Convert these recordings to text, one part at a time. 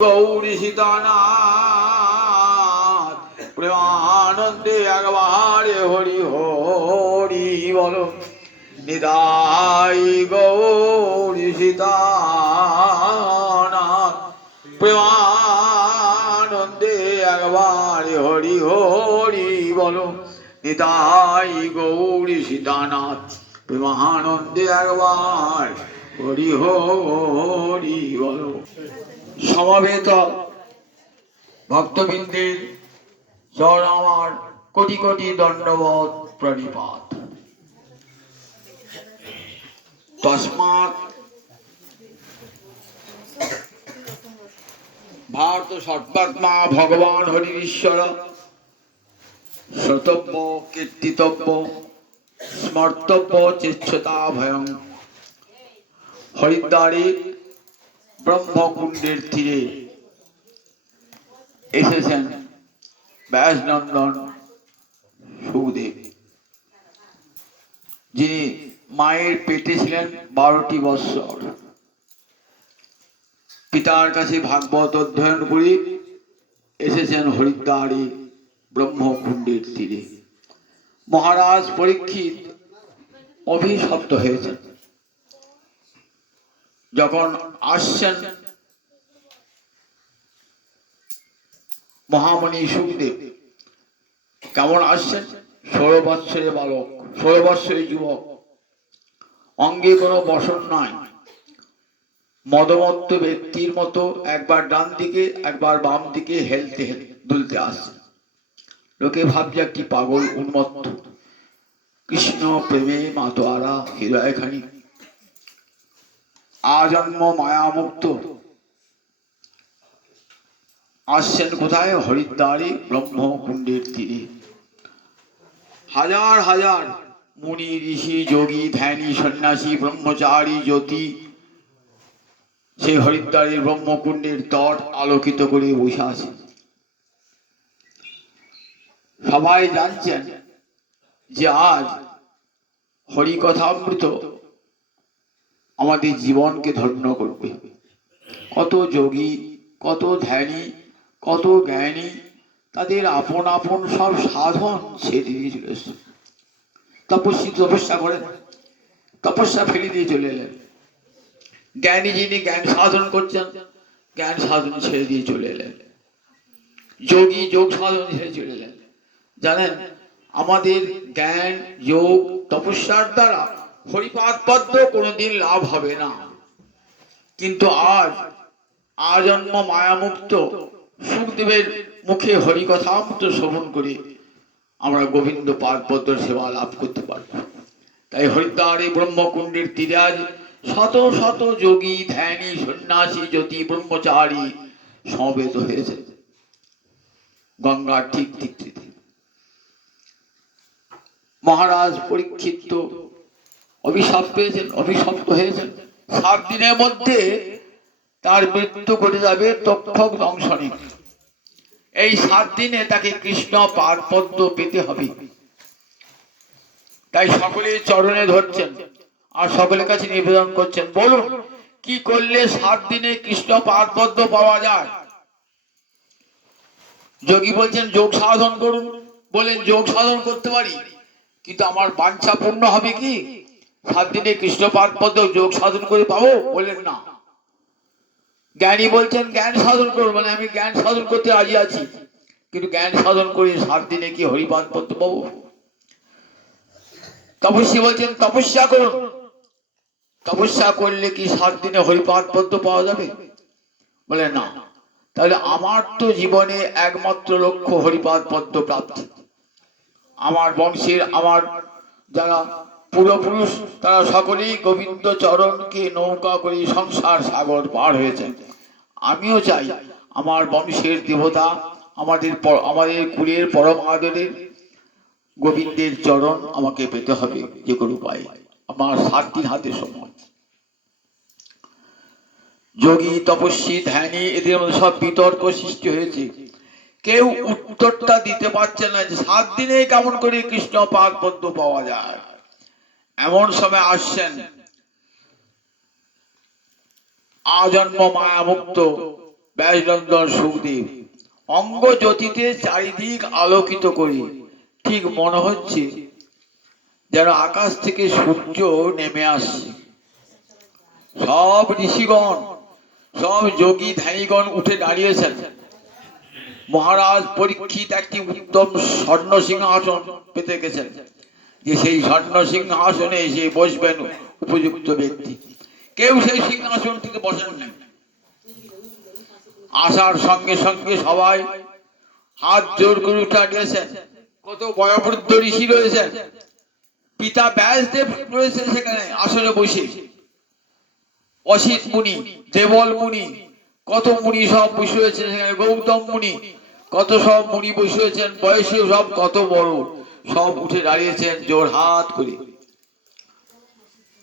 গৌরী সীতানাথ প্রেমানন্দে একবারে হরি হরি বলো নিতাই গৌরী সীতানাথ প্রেমানন্দে একবারে হরি হরি বলো নিতাই গৌরী সীতানাথ প্রেমানন্দে একবার হরি হরি বলো। সমবেত ভক্তবৃন্দের চরণ আমার কোটি কোটি দণ্ডবত প্রণিপাত। তস্মাৎ ভারত সর্বাত্মা ভগবান হরিশ্বর শ্রোতব্য কীর্তিতব্য স্মর্তব্য চেচ্ছতা ভয়ং। হরিদ্বারে ব্রহ্মকুণ্ডের তীরে এসেছেন ব্যাসনন্দন সুখদেব, যিনি মায়ের পেটে ছিলেন 12টি বৎসর। পিতার কাছে ভাগবত অধ্যয়ন করে এসেছেন হরিদ্বারে ব্রহ্মকুণ্ডের তীরে। মহারাজ পরীক্ষিত অভিশপ্ত হয়েছেন। যখন আসছেন মহামণি সুখদেব, কেমন আসছেন? 16 বৎসরের বালক, 16 বৎসরের যুবক, অঙ্গে কোনো বসন নাই, মদমত্ত ব্যক্তির মতো একবার ডান দিকে একবার বাম দিকে হেলতে দুলতে আসছে। লোকে ভাবছে একটি পাগল উন্মত্ত, কৃষ্ণ প্রেমে মাতোয়ারা হৃদয়খানি, আজন্ম মায়ামুক্ত। আসছেন কোথায়? হরিদ্বারে ব্রহ্মকুণ্ডের তীরে। হাজার হাজার মুনি ঋষি যোগী ধ্যানী সন্ন্যাসী ব্রহ্মচারী জ্যোতি সেই হরিদ্বারের ব্রহ্মকুণ্ডের তট আলোকিত করে বসে আছে। সবাই জানছেন যে আজ হরিকথামৃত আমাদের জীবনকে ধন্য করবে। কত যোগী, কত ধ্যানী, কত জ্ঞানী তাদের আপন আপন সব সাধন ছেড়ে দিয়ে চলে এসছে। তপস্যা করেন, তপস্যা ফেলে দিয়ে চলে এলেন। জ্ঞানী যিনি জ্ঞান সাধন করছেন, জ্ঞান সাধন ছেড়ে দিয়ে চলে এলেন। যোগী যোগ সাধন ছেড়ে চলে এলেন। জানেন, আমাদের জ্ঞান যোগ তপস্যার দ্বারা হরিপাদ পদ্ম কোনোদিন লাভ হবে না। কিন্তু আজ আজন্ম মায়ামুক্ত সুখদেবের মুখে হরিকথামৃত শ্রবণ করে আমরা গোবিন্দ পাদ পদ্ম সেবা লাভ করতে পারব। তাই হরিদ্বারে ব্রহ্মকুণ্ডের তীরে আজ শত শত যোগী ধ্যানী সন্ন্যাসী জ্যোতি ব্রহ্মচারী সমবেত হয়েছে গঙ্গার ঠিক তীরে। মহারাজ পরীক্ষিত অভিশাপ পেয়েছেন, অভিশপ্ত হয়েছেন। 7 দিনের মধ্যে তার মৃত্যু ঘটে যাবে তক্ষক দংশনে। এই 7 দিনে তাকে কৃষ্ণ পাদ পদ্ম পেতে হবে। তাই সকলে চরণে ধরছেন আর সকলের কাছে নিবেদন করছেন, বলুন কি করলে 7 দিনে কৃষ্ণ পাদ পদ্ম পাওয়া যায়? যোগী বলছেন যোগ সাধন করুন। বলেন যোগ সাধন করতে পারি, কিন্তু আমার বাঞ্ছা পূর্ণ হবে কি 7 দিনে কৃষ্ণ পাদ পদ্ম যোগ সাধন করে পাবো? বলেন না। জ্ঞানী বলছেন জ্ঞান সাধন করুন, মানে আমি জ্ঞান সাধন করতে রাজি আছি, কিন্তু জ্ঞান সাধন করে 7 দিনে কি হরিপাদ পদ্ম পাবো? তপস্বী বলছেন তপস্যা করুন, তপস্যা করলে কি 7 দিনে হরিপাদ পদ্ম পাওয়া যাবে? বলে না। তাহলে আমার তো জীবনে একমাত্র লক্ষ্য হরিপাদ পদ্ম প্রাপ্তি। আমার বংশের আমার যারা পূর্বপুরুষ তারা সকলেই গোবিন্দ চরণকে নৌকা করে সংসার সাগর পার হয়েছেন। আমিও চাই আমার বংশের দেবতা, আমাদের কুলের পরম আদরের গোবিন্দের চরণ আমাকে পেতে হবে যে কোনো উপায়। আমার 7 দিন হাতে সময়। যোগী তপস্বী ধ্যানী এদের মধ্যে সব বিতর্ক সৃষ্টি হয়েছে। কেউ উত্তরটা দিতে পারছে না যে 7 দিনে কেমন করে কৃষ্ণ পাদ পদ্ম পাওয়া যায়। এমন সময় আসছেন আজন্ম মায়ামুক্ত ব্যাসনন্দন সুখদেব অঙ্গ জ্যোতিতে চারিদিক আলোকিত করি, ঠিক মনে হচ্ছে যেন আকাশ থেকে সূর্য নেমে আসছে। সব ঋষিগণ, সব যোগী ধ্যানীগণ উঠে দাঁড়িয়েছেন। মহারাজ পরীক্ষিত একটি উত্তম স্বর্ণ সিংহাসন পেতে গেছেন, যে সেই স্বর্ণ সিংহাসনে এসে বসবেন উপযুক্ত ব্যক্তি। কেউ সেই সিংহাসন থেকে বসেন না। আসার সঙ্গে সঙ্গে সবাই হাত জোর করে উঠে দিয়েছেন। কত বয়োবৃদ্ধ ঋষি রয়েছেন, পিতা ব্যাসদেব রয়েছেন সেখানে আসনে বসে, অসিত মুনি, দেবল মুনি, কত মুনি সব বসে হয়েছে সেখানে, গৌতম মুনি, কত সব মুনি বসে হয়েছেন, বয়সে সব কত বড়, সব উঠে দাঁড়িয়েছেন জোর হাত করে।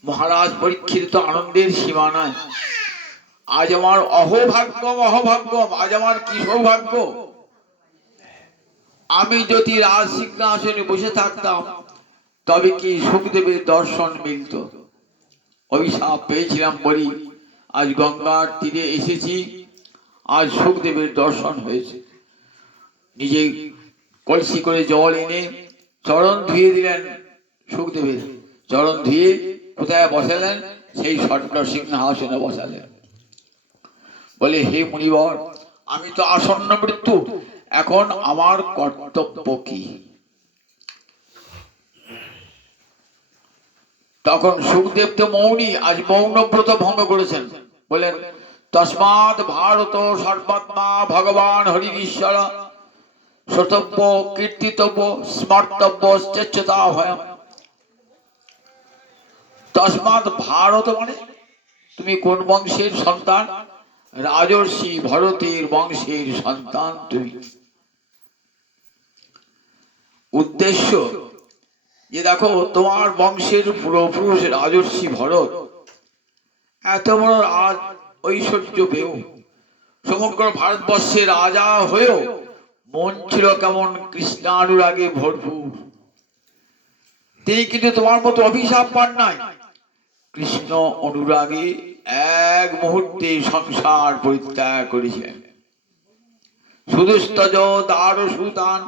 মহারাজ পরীক্ষিত তো আনন্দের সীমা নাই। আজ আমার অহভাগ্যম অহভাগ্যম, আজ আমার কি সৌভাগ্য, আমি যদি রাজ সিংহাসনে বসে থাকতাম তবে কি সুখদেবের দর্শন মিলত। অভিশাপ পেয়েছিলাম বলি আজ গঙ্গার তীরে এসেছি, আজ সুখদেবের দর্শন হয়েছে। নিজে কলসি করে জল এনে চরণ ধুয়ে দিলেন সুখদেবের, চরণ ধুয়ে কোথায় বসালেন, সেই স্বর্ণ সিংহাসনে বসালেন। বলে, হে মুনিবর, আমি তো আসন্ন মৃত্যু, এখন আমার কর্তব্য কি? তখন সুখদেব তো মৌনী, আজ মৌনব্রত ভঙ্গ করেছেন। বলেন, তস্মাৎ ভারত সর্বাত্মা ভগবান হরিশ্বর শ্রোতব্য কীর্তিতব্য স্মর্তব্য চেচ্ছতা ভয়। তস্মাৎ ভারত মানে তুমি কোন বংশের সন্তান? রাজর্ষি ভরতের বংশের সন্তান তুমি। উদ্দেশ্য যে দেখো, তোমার বংশের পূর্বপুরুষ রাজর্ষি ভরত এত বড় রাজ ঐশ্বর্য পেও, সমগ্র ভারতবর্ষের রাজা হয়েও মন ছিল কেমন কৃষ্ণানুরাগে ভরপুর। তিনি কিন্তু তোমার মতো অভিশাপ পান নাই, কৃষ্ণ অনুরাগে এক মুহূর্তে সংসার পরিত্যাগ করেছিলেন। সুদুস্তজ দার সুতান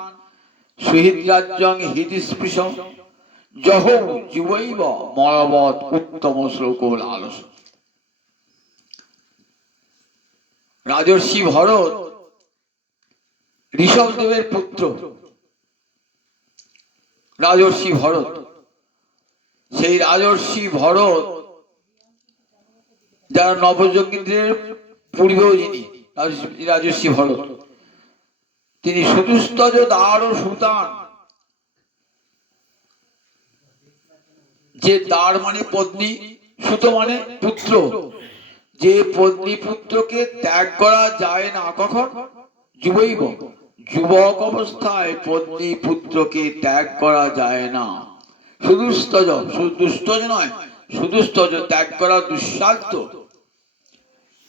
সুহৃদ রাজ্যং হৃদিস্পৃশ জহ যুবৈব মরবৎ উত্তম শ্লোক লালস। রাজর্ষি ভরত ঋষভদেবের পুত্র, রাজর্ষি ভরত। সেই রাজর্ষি ভরত যারা নবযজ্ঞের পূর্বেও যিনি রাজর্ষি ভরত, তিনি সুদুস্তজ দার সুতান, যে দার মানে পত্নী, সুত মানে পুত্র, যে পত্নী পুত্রকে ত্যাগ করা যায় না। কখন? যুবৈব, যুবক অবস্থায় পত্নী পুত্রকে ত্যাগ করা যায় না। সুদুস্তজ, দুস্তজ নয়, সুদুস্তজ ত্যাগ করা দুঃসাধ্য,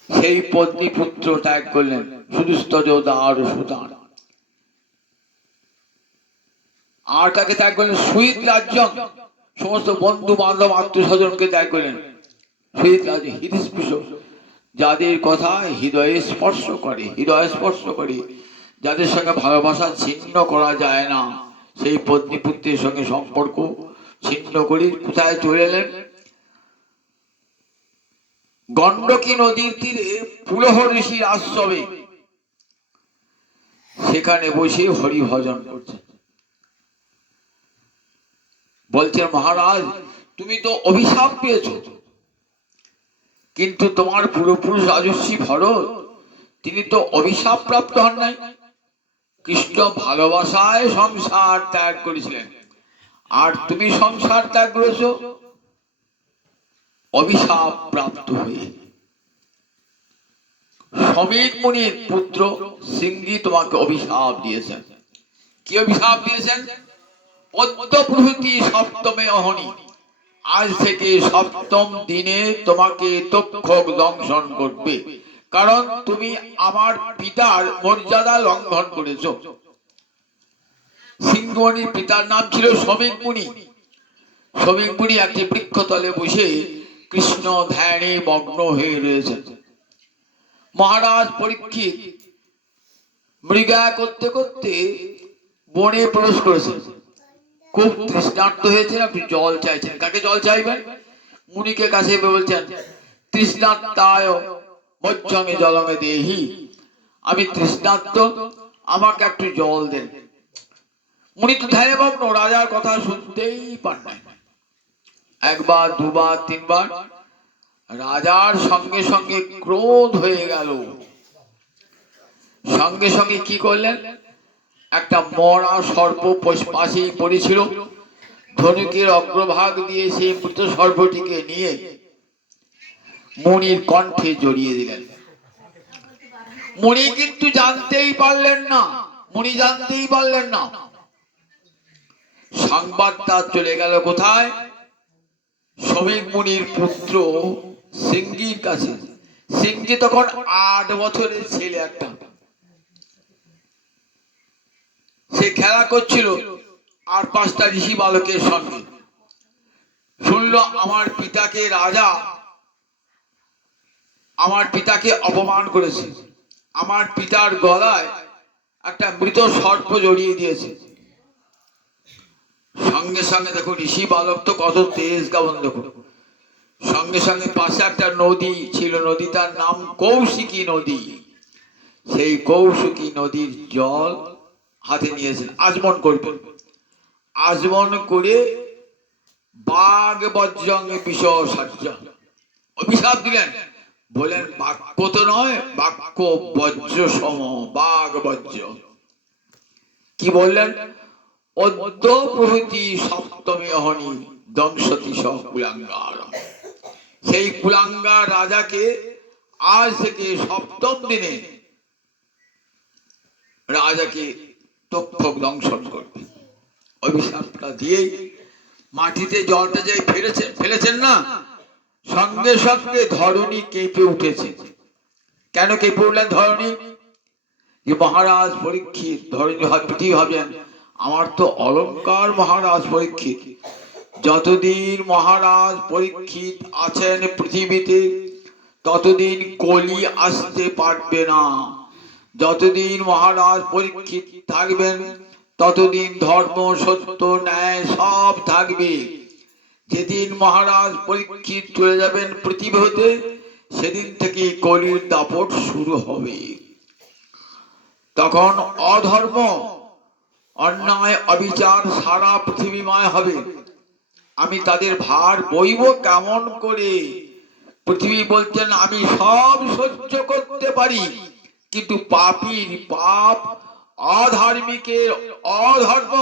সেই পত্নী পুত্র ত্যাগ করলেন। সুদুস্তজ দার সুতান। আর কাকে ত্যাগ করলেন? সুহৃদ রাজ্য, সমস্ত বন্ধু বান্ধব আত্মীয় স্বজনকে ত্যাগ করলেন। সুহৃদ রাজ্য হৃদস্পৃশ, যাদের কথা হৃদয়ে স্পর্শ করে, হৃদয় স্পর্শ করে, যাদের সঙ্গে ভালোবাসা ছিন্ন করা যায় না, সেই পত্নী পুত্রের সঙ্গে সম্পর্ক ছিন্ন করে কোথায় চলে এলেন? গণ্ডকী নদীর তীরে পুলহ ঋষির আশ্রমে, সেখানে বসে হরি ভজন করছেন। বলছেন, মহারাজ তুমি তো অভিশাপ পেয়েছ, কিন্তু তোমার পূর্বপুরুষ রাজর্ষি ভরত তিনি তো অভিশাপ প্রাপ্ত হন নাই, কৃষ্ণ ভালোবাসায় সংসার ত্যাগ করেছিলেন, আর তুমি সংসার ত্যাগ করেছ অভিশাপ প্রাপ্ত হয়ে। সমীর মুনির পুত্র সিংহী তোমাকে অভিশাপ দিয়েছেন। কি অভিশাপ দিয়েছেন? অদ্যপ্রভৃতি সপ্তমে অহনি, আজ থেকে সপ্তম দিনে তোমাকে তক্ষক দংশন করবে, কারণ তুমি আমার পিতার মর্যাদা লঙ্ঘন করেছ। সিংহমণির পিতার নাম ছিল সমীর মুনি। সমীর মুনি একটি বৃক্ষতলে বসে কৃষ্ণ ধ্যানে মগ্ন হয়ে রয়েছেন। মহারাজ পরীক্ষিত মৃগয়া করতে করতে বনে প্রবেশ করেছেন। খুব তৃষ্ণার্ত হয়েছেন, আপনি জল চাইছেন। কাকে জল চাইবেন? মুনিকে কাছে বলছেন, তৃষ্ণার্তায় মজ্জঙে জলমে দেহি, আমি তৃষ্ণার্ত, আমাকে একটু জল দেন। মুনি তো ধ্যানমগ্ন, রাজার কথা শুনতেই পান নাই। একবার, দুবার, তিনবার রাজার সঙ্গে সঙ্গে ক্রোধ হয়ে গেল। সঙ্গে সঙ্গে কি করলেন? একটা মরা সর্প পাশেই পড়েছিল, ধনুকের অগ্রভাগ দিয়ে সেই মৃত সর্পটিকে নিয়ে মুনির কণ্ঠে জড়িয়ে দিলেন। মুনি কিন্তু জানতেই পারলেন না, মুনি জানতেই পারলেন না। সংবাদটা চলে গেল কোথায়? শ্রমিক মুনির পুত্র সিঙ্গির কাছে। সিঙ্গি তখন 8 বছরের ছেলে একটা। সে খেলা করছিল আর 5টা ঋষি বালকের সঙ্গে। শুনলো আমার পিতাকে রাজা আমার পিতাকে অপমান করেছে, আমার পিতার গলায় একটা মৃত সর্প জড়িয়ে দিয়েছে। সঙ্গে সঙ্গে দেখো ঋষি বালক তো কত তেজ কেমন দেখো। সঙ্গে সঙ্গে পাশে একটা নদী ছিল, নদীটার নাম কৌশিকী নদী। সেই কৌশিকী নদীর জল হাতে নিয়েছেন, আচমন করবেন। আচমন করে বাঘ বজ্রং বিষ সাজ্জা অভিশাপ দিলেন। বলেন বাক্য তো নয়, বাক্য বজ্র সম, বাঘ বজ্র। কি বললেন? অদ্য প্রভৃতি সপ্তমী অহনি দংশতি সব কুলাঙ্গার। সেই কুলাঙ্গার রাজাকে আজ থেকে 7ম দিনে রাজাকে তক্ষক দংশন করবে। অভিশাপটা দিয়ে মাটিতে জলটা যাই ফেলেছেন না, সঙ্গে সঙ্গে ধরণী কেঁপে উঠেছে। কেন কেঁপে উঠলেন ধরণী? যে মহারাজ পরীক্ষিত, ধরণী পৃথিবী ভাবেন আমার তো অলংকার মহারাজ পরীক্ষিত। যতদিন মহারাজ পরীক্ষিত আছেন পৃথিবীতে ততদিন কলি আসতে পারবে না। যতদিন মহারাজ পরীক্ষিত থাকবেন ততদিন ধর্ম, সত্য, ন্যায় সব থাকবে। যেদিন মহারাজ পরীক্ষিত চলে যাবেন পৃথিবী হতে, সেদিন থেকে কলির দাপট শুরু হবে। তখন অধর্ম, অন্যায়, অবিচার সারা পৃথিবীময় হবে। আমি তাদের ভার বইব কেমন করে? পৃথিবী বলছেন আমি সব সহ্য করতে পারি, কিন্তু পাপীর পাপ, অধার্মিকের অধর্ম,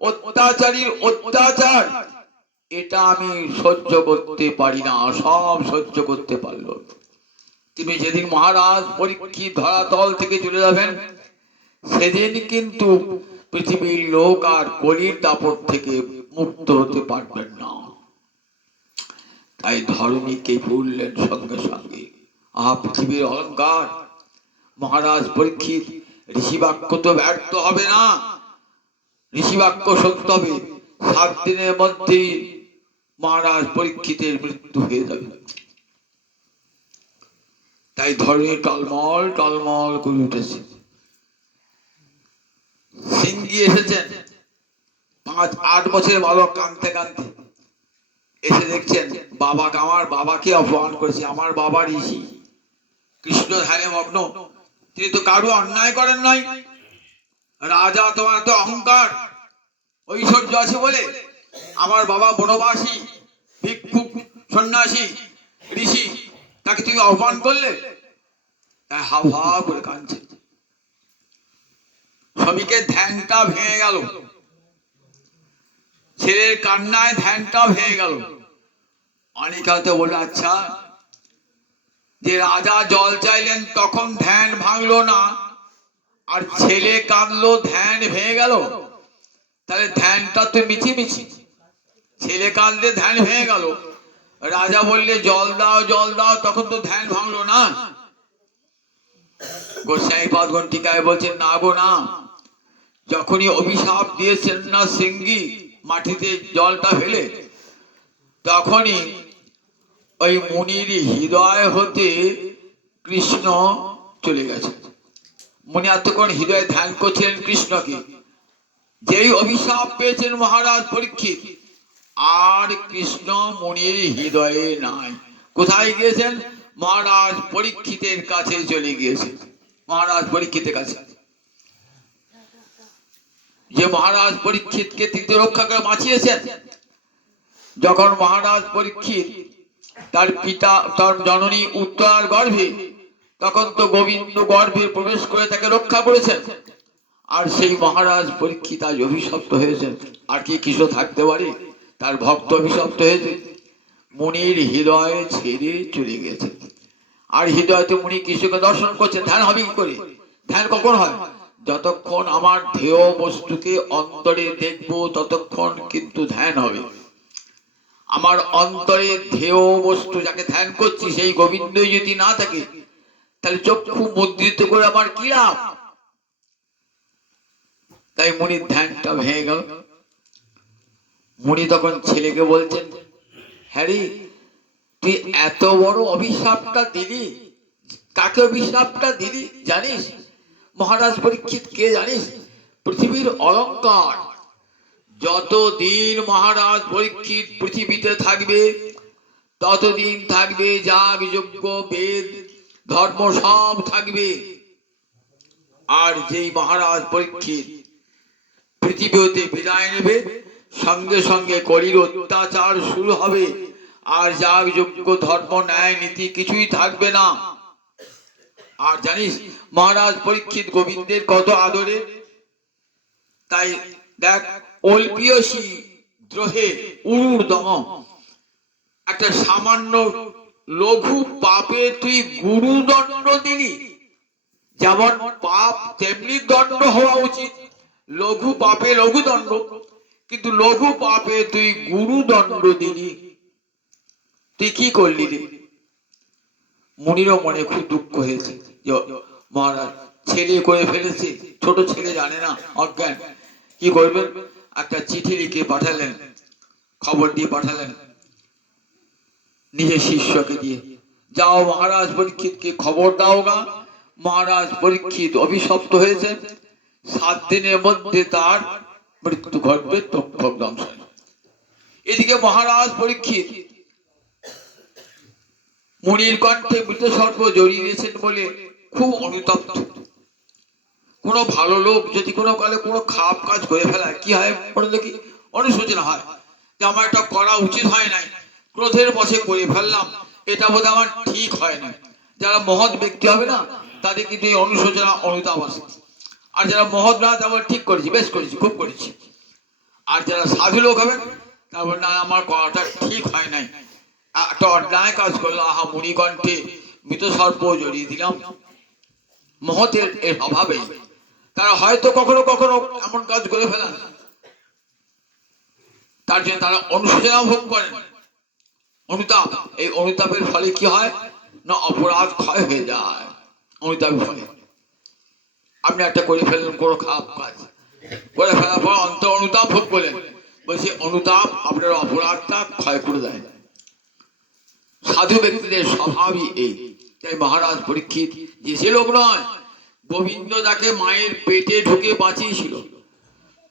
অত্যাচারীর অত্যাচার, এটা আমি সহ্য করতে পারি না। সব সহ্য করতে পারল। তুমি যেদিন মহারাজ পরীক্ষিত ধরাতল থেকে চলে যাবেন, সেদিন কিন্তু পৃথিবীর লোক আর কলির দাপট থেকে মুক্ত হতে পারবেন না। তাই ধরণীকে বললেন সঙ্গে সঙ্গে, আহা পৃথিবীর অলঙ্কার মহারাজ পরীক্ষিত, ঋষি বাক্য তো ব্যর্থ হবে না, ঋষি বাক্য সত্য হবে। 7 দিনের মধ্যে মহারাজ পরীক্ষিতের মৃত্যু হয়ে যাবে। তাই ধরণী টলমল টলমল করে উঠেছে। সিঙ্গি এসেছেন, 5-8 বছরের বালক, কাঁদতে কাঁদতে এসে দেখছেন বাবাকে, আমার বাবাকে অপমান করেছে। আমার বাবা ঋষি, কৃষ্ণ ধ্যানে মগ্ন, তিনি তো কারো অন্যায় করেন নাই। রাজা তোমার তো অহংকার ঐশ্বর্য আছে বলে আমার বাবা বনবাসী, ভিক্ষুক, সন্ন্যাসী, ঋষি, তাকে তুমি অপমান করলে। তাই হাও হাও করে কাঁদছে। শ্রমিকের ধ্যানটা ভেঙে গেল, ছেলের কান্নায় ধ্যানটা ভেঙে গেল। অনেকে বলে আচ্ছা, যে রাজা জল চাইলেন তখন ধ্যান ভাঙলো না, আর ছেলে কাঁদলো ধ্যান ভেঙে গেল, তাহলে ধ্যানটা তো মিছিমিছি। ছেলে কাঁদলে ধ্যান ভেঙে গেল, রাজা বললে জল দাও জল দাও, তখন তো ধ্যান ভাঙলো না। গোসাইপাদ টিকায় বলছেন না গো না, যখনই অভিশাপ দিয়েছেন না সিঙ্গি মাটিতে জলটা ফেলে, তখনই ওই মুনির হৃদয় হতে কৃষ্ণ চলে গেছে। মুনি এতক্ষণ হৃদয়ে ধ্যান করছিলেন কৃষ্ণকে। যেই অভিশাপ পেয়েছেন মহারাজ পরীক্ষিত, আর কৃষ্ণ মুনির হৃদয়ে নাই। কোথায় গিয়েছেন? মহারাজ পরীক্ষিতের কাছে চলে গিয়েছে। মহারাজ পরীক্ষিতের কাছে, যে মহারাজ পরীক্ষিতকে তীর্থ রক্ষা করে বাঁচিয়েছেন। যখন মহারাজ পরীক্ষিত তার পিতা, তার জননী উত্তরার গর্ভে, তখন তো গোবিন্দ গর্ভে প্রবেশ করে তাকে রক্ষা করেছেন। আর সেই মহারাজ পরীক্ষিত আজ অভিশপ্ত হয়েছেন। আর কি কৃষ্ণ থাকতে পারে? তার ভক্ত অভিশপ্ত হয়েছে। মুনির হৃদয় ছেড়ে চলে গেছে। আর হৃদয়তে মুনি কৃষ্ণকে দর্শন করছেন। ধ্যান হবে কি করে? ধ্যান কখন হয়? যতক্ষণ আমার ধ্যেয় বস্তুকে অন্তরে দেখব, ততক্ষণ কিন্তু ধ্যান হবে। আমার অন্তরে ধ্যেয় বস্তু যাকে ধ্যান করছি, সেই গোবিন্দই যদি না থাকে, তাহলে চক্ষু মুদ্রিত করে আমার কি লাভ? তাই মুনির ধ্যানটা ভেঙে গেল। মুনি তখন ছেলেকে বলছেন, হ্যারি, তুই এত বড় অভিশাপটা দিলি। কাকে অভিশাপটা দিলি জানিস? মহারাজ পরীক্ষিত কে জানিস? পৃথিবীর অলঙ্কার। যতদিন মহারাজ পরীক্ষিত পৃথিবীতে থাকবে, ততদিন থাকবে যাগ যজ্ঞ বেদ ধর্ম সব থাকবে। আর যেই মহারাজ পরীক্ষিত পৃথিবী হতে বিদায় নেবে, সঙ্গে সঙ্গে কলির অত্যাচার শুরু হবে। আর যাগ যজ্ঞ ধর্ম ন্যায় নীতি কিছুই থাকবে না। আর জানিস মহারাজ পরীক্ষিত গোবিন্দের কত আদরে? তাই দেখ, অল্পিয়সী দ্রোহে উরুর্দম, একটা সামান্য লঘু পাপে তুই গুরুদণ্ড দিলি। যেমন পাপ তেমনি দণ্ড হওয়া উচিত। লঘু পাপে লঘু দণ্ড, কিন্তু লঘু পাপে তুই গুরুদণ্ড দিলি। তুই কি করলি রে? মুনিরও মনে খুব দুঃখ হয়েছে। মহারাজ ছেলে করে ফেলেছে, ছোট ছেলে জানে না, অজ্ঞান। কি করবেন? একটা চিঠি লিখে পাঠালেন, খবর দিয়ে পাঠালেন নিজের শিষ্যকে দিয়ে, যাও মহারাজ পরীক্ষিতকে খবর দাও গা, মহারাজ পরীক্ষিত অভিশপ্ত হয়েছে, 7 দিনের মধ্যে তার মৃত্যু ঘটবে। এদিকে মহারাজ পরীক্ষিত মুনির কণ্ঠে মৃত সর্প জড়িয়ে দিয়েছেন বলে খুব অনুতপ্ত। কোনো ভালো লোক যদি কোনো কালে কোনো খারাপ কাজ করে ফেলায়, কি হয় বলে দেখি? অনুশোচনা হয় যে আমার এটা করা উচিত হয় নাই, ক্রোধের বশে করে ফেললাম, এটা বোধ আমার ঠিক হয় না। যারা মহৎ ব্যক্তি হবে না, তাদের কিন্তু এই অনুশোচনা অনুতাপ আসে। আর যারা মহৎ না, তারপর ঠিক করেছি, বেশ করেছি, খুব করেছি। আর যারা সাধু লোক হবেন, তারপর না, আমার করাটা ঠিক হয় নাই, একটা অন্যায় কাজ করলো, আহা মুনিকণ্ঠে মৃত সর্প জড়িয়ে দিলাম। মহতের এর অভাবে তারা হয়তো কখনো কখনো এমন কাজ করে ফেলেন, তার জন্য তারা অনুশোচনা ভোগ করেন, অনুতাপ। এই অনুতাপের ফলে কি হয় না, অপরাধ ক্ষয় হয়ে যায়। অনুতাপের ফলে আপনি একটা করে ফেললেন কোনো খারাপ কাজ, করে ফেলার পর অন্তর অনুতাপ ভোগ করলেন, বলছে অনুতাপ আপনার অপরাধটা ক্ষয় করে দেয়। সাধু ব্যক্তিদের স্বভাবই এই। তাই মহারাজ পরীক্ষিত যে সে লোক নয়, গোবিন্দ তাকে মায়ের পেটে ঢুকে বাঁচিয়েছিল।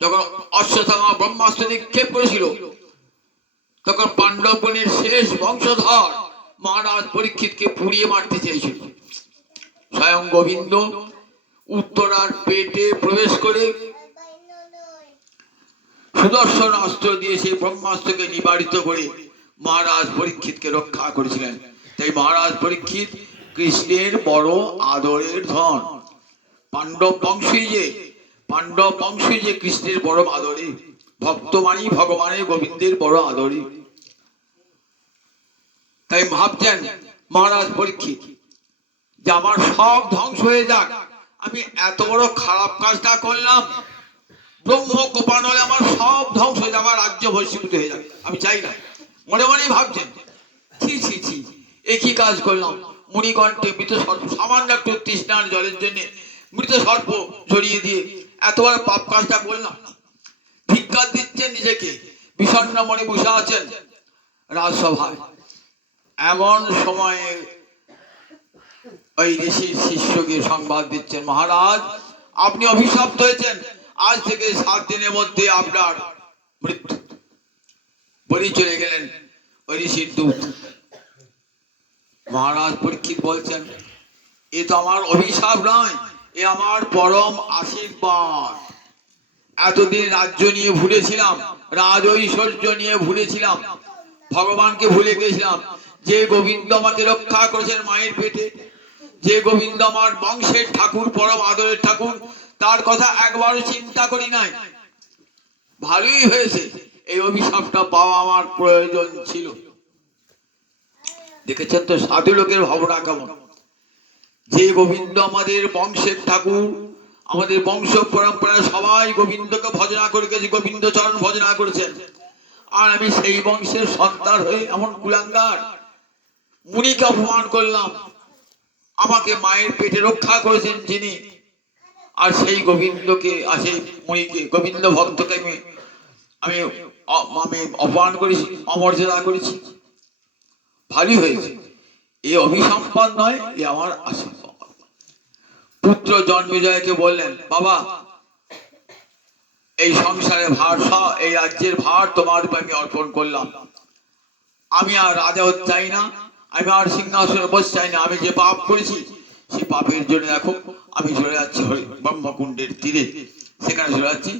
যখন অশ্বত্থামা ব্রহ্মাস্ত্র নিক্ষেপ করেছিল, তখন পাণ্ডব গণের শেষ বংশধর মহারাজ পরীক্ষিতকে পুড়িয়ে মারতে চেয়েছিল। স্বয়ং গোবিন্দ উত্তরার পেটে প্রবেশ করে সুদর্শন অস্ত্র দিয়ে সেই ব্রহ্মাস্ত্রকে নিবারিত করে মহারাজ পরীক্ষিতকে রক্ষা করেছিলেন। তাই মহারাজ পরীক্ষিত কৃষ্ণের বড় আদরের ধন। পাণ্ডব বংশী যে কৃষ্ণের বড় আদরে, ভক্তমানী ভগবানের গোবিন্দের বড় আদরে। তাই ভাবছেন মহারাজ পরীক্ষিত যে আমার সব ধ্বংস হয়ে যাক, আমি এত বড় খারাপ কাজটা করলাম, ব্রহ্ম কোপান হলে আমার সব ধ্বংস হয়ে যাবার, রাজ্য ভস্মীভূত হয়ে যাবে, আমি চাই না। মনে মনেই ভাবছেন, ছি ছি ছি, একই কাজ করলাম। মুনিকণ্ঠে মৃত সর্প, সামান্য একটু তৃষ্ণার জলের জন্য মৃত সর্প জড়িয়ে দিয়ে এত বড় পাপ কাজটা করলাম। ধিক্কার দিচ্ছেন নিজেকে, বিষণ্ণ মনে বসে আছেন রাজসভায়। এমন সময়ে ওই ঋষির শিষ্যকে সংবাদ দিচ্ছেন, মহারাজ আপনি অভিশপ্ত হয়েছেন, আজ থেকে 7 দিনের মধ্যে আপনার মৃত্যু। বলি চলে গেলেন ওই ঋষির দূত। মহারাজ পরীক্ষিত বলছেন, এ তো আমার অভিশাপ নয়, এ আমার পরম আশীর্বাদ। এতদিন রাজ্য নিয়ে ভুলেছিলাম, রাজ ঐশ্বর্য নিয়ে ভুলেছিলাম, ভগবানকে ভুলে গেছিলাম। যে গোবিন্দ আমাকে রক্ষা করেছেন মায়ের পেটে, যে গোবিন্দ আমার বংশের ঠাকুর, পরম আদরের ঠাকুর, তার কথা একবারও চিন্তা করি নাই। ভালোই হয়েছে, এই অভিশাপটা পাওয়া আমার প্রয়োজন ছিল। দেখেছেন তো সাধু লোকের ভাবনা কেমন। যে গোবিন্দ আমাদের বংশের ঠাকুর, আমাদের বংশ পরম্পরা সবাই গোবিন্দকে ভজনা করে গেছে, গোবিন্দ চরণ ভজনা করেছেন, আর আমি সেই বংশের সন্তান হয়ে এমন কুলাঙ্গার মুনিকে অপমান করলাম। আমাকে মায়ের পেটে রক্ষা করেছেন যিনি, আর সেই গোবিন্দকে, আর সেই মুনিকে, গোবিন্দ ভক্তকে আমি আমি অপমান করেছি, অমর্যাদা করেছি। ভালোই হয়েছে, এ অভিসম্পাদ নয়, এ আমার আশীর্বাদ। পুত্র জন্মেজয়কে বললেন, বাবা এই সংসারের ভার, এই রাজ্যের ভার তোমার উপর আমি অর্পণ করলাম। আমি আর রাজা হতে চাই না, আমি আর সিংহাসনে বসতে চাই না। আমি যে পাপ করেছি সেই পাপের জন্য দেখো আমি চলে যাচ্ছি ব্রহ্মকুণ্ডের তীরে, সেখানে চলে যাচ্ছি।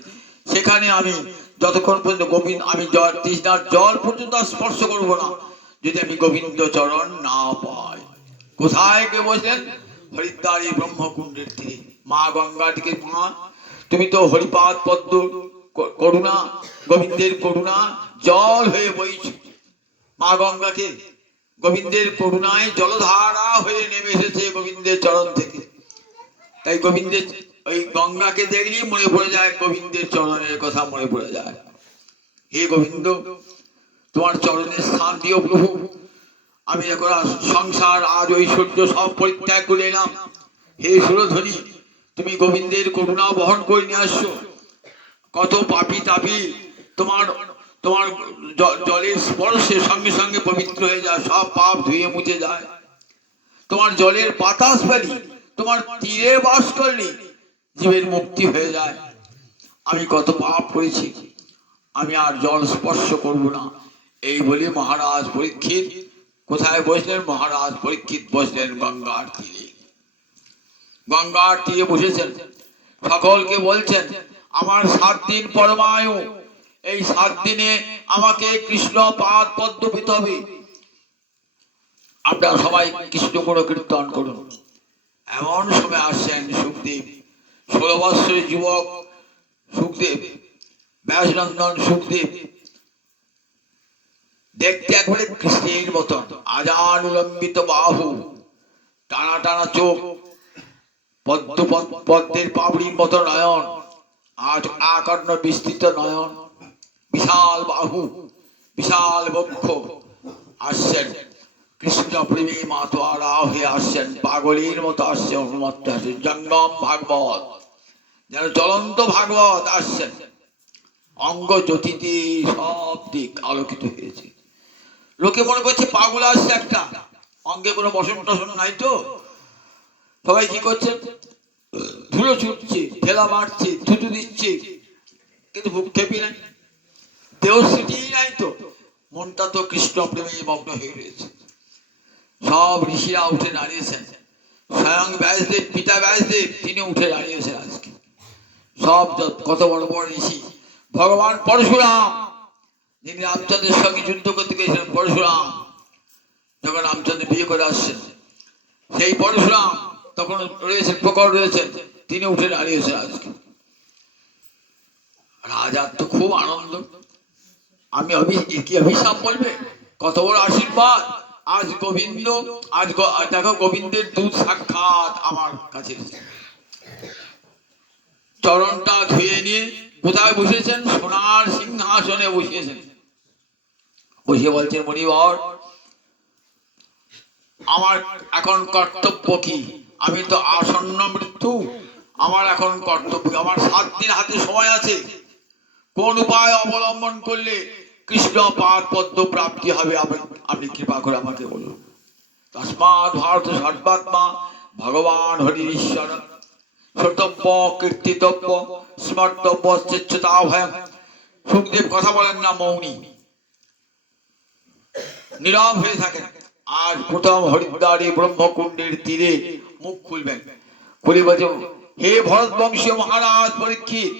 সেখানে আমি যতক্ষণ পর্যন্ত গোবিন্দ, আমি জল তৃষ্ণার জল পর্যন্ত স্পর্শ করব না যদি আমি গোবিন্দ চরণ না পাই। কোথায় কে বসলেন? হরিদ্বারে ব্রহ্মকুণ্ডের তীরে। মা গঙ্গাটিকে, মা তুমি তো হরিপাদ পদ্ম করুণা, গোবিন্দের করুণা জল হয়ে বইছ। মা গঙ্গাকে গোবিন্দের করুণায় জলধারা হয়ে নেমে এসেছে গোবিন্দের চরণ থেকে। তাই গোবিন্দের ওই গঙ্গাকে দেখলেই মনে পড়ে যায় গোবিন্দের চরণের কথা, মনে পড়ে যায়। হে গোবিন্দ, তোমার চরণের স্থান দিও প্রভু। আমি এখন সংসার আজ ঐশ্বর্য সব পরিত্যাগ করে এলাম। হে সুরধ্বনি, তুমি গোবিন্দের করুণা বহন করে নিয়ে আসছো। কত পাপী তাপী তোমার তোমার জলের স্পর্শে সঙ্গে সঙ্গে পবিত্র হয়ে যায়, সব পাপ ধুয়ে মুছে যায়। তোমার জলের বাতাস পেলি, তোমার তীরে বাস করলি, জীবের মুক্তি হয়ে যায়। আমি কত পাপ করেছি, আমি আর জল স্পর্শ করব না। এই বলে মহারাজ পরীক্ষিত কোথায় বসলেন? মহারাজ পরীক্ষিত বসলেন গঙ্গার তীরে। গঙ্গার তীরে বসেছেন, সকলকে বলছেন আমার 7 দিন পরমায়ু, এই 7 দিনে আমাকে কৃষ্ণ পাদ পদ্ম পেতে হবে। আপনারা সবাই কৃষ্ণ গুণ কীর্তন করুন। এমন সময় আসছেন সুখদেব, 16 বৎসরের যুবক সুখদেব, ব্যাসনন্দন সুখদেব, দেখতে একবারে কৃষ্ণের মতন, আজানুলম্বিত বাহু, টানা টানা চোখ, পদ্মের পাপড়ির মতো নয়ন, আজ আকর্ণ বিস্তৃত নয়ন, বিশাল বাহু, বিশাল বক্ষ। আসছেন কৃষ্ণ প্রেমী মাতোয়ারা হয়ে আসছেন, পাগলের মতো আসছেন, উন্মত্ত আসছেন। জঙ্গম ভাগবত, যেন জ্বলন্ত ভাগবত আসছেন। অঙ্গ জ্যোতিতে সব দিক আলোকিত হয়েছে। লোকে মনে করছে পাগল আসছে একটা, অঙ্গে কোনো বসন টসন নাই তো। সবাই কি করছে? ধুলো ছুটছে, ঠেলা মারছে, থুতু দিচ্ছে, কিন্তু ভূক্ষেপই নাই, দেহস্মৃতি নাই তো। মনটা তো কৃষ্ণ প্রেমে মগ্ন হয়ে রয়েছে। সব ঋষিরা উঠে দাঁড়িয়েছেন, স্বয়ং ব্যাসদেব, পিতা ব্যাসদেব, তিনি উঠে দাঁড়িয়েছেন আজকে। সব কত বড় বড় ঋষি, ভগবান পরশুরাম, যিনি রামচন্দ্রের সঙ্গে যুদ্ধ করতে গিয়েছিলেন, পরশুরাম যখন রামচন্দ্র বিয়ে করে আসছেন, সেই পরশুরাম তখন রয়েছেন, প্রকট রয়েছেন, তিনি উঠে দাঁড়িয়েছেন আজকে। রাজার তো খুব আনন্দ। আমি কি অভিশাপ বলবে? কত বড় আশীর্বাদ! আজ গোবিন্দ, আজ দেখো গোবিন্দের দূত সাক্ষাৎ আমার কাছে। চরণটা ধুয়ে নিয়ে কোথায় বসেছেন? সোনার সিংহাসনে বসিয়েছেন। বসে বলছেন, মণিবর আমার এখন কর্তব্য কি? আমি তো আসন্ন মৃত্যু, আমার এখন কর্তব্য, আমার 7 দিন হাতে সময় আছে। কোন উপায় অবলম্বন করলে কৃষ্ণ পাদ পদ্ম প্রাপ্তি হবে, আপনি কৃপা করে আমাকে বলুন। তস্মাৎ ভারত সর্বাত্মা ভগবান হরির ঈশ্বর শ্রোতব্য কীর্তিতব্য স্মর্তব্য চেচ্ছতা ভয়। সুখদেব কথা বলেন না, মৌনী নীরব হয়ে থাকেন। আজ প্রথম হরিদ্বারে ব্রহ্মকুণ্ডের তীরে মুখ খুলবেন, খুলে বলছেন, হে ভরত বংশীয় মহারাজ পরীক্ষিত,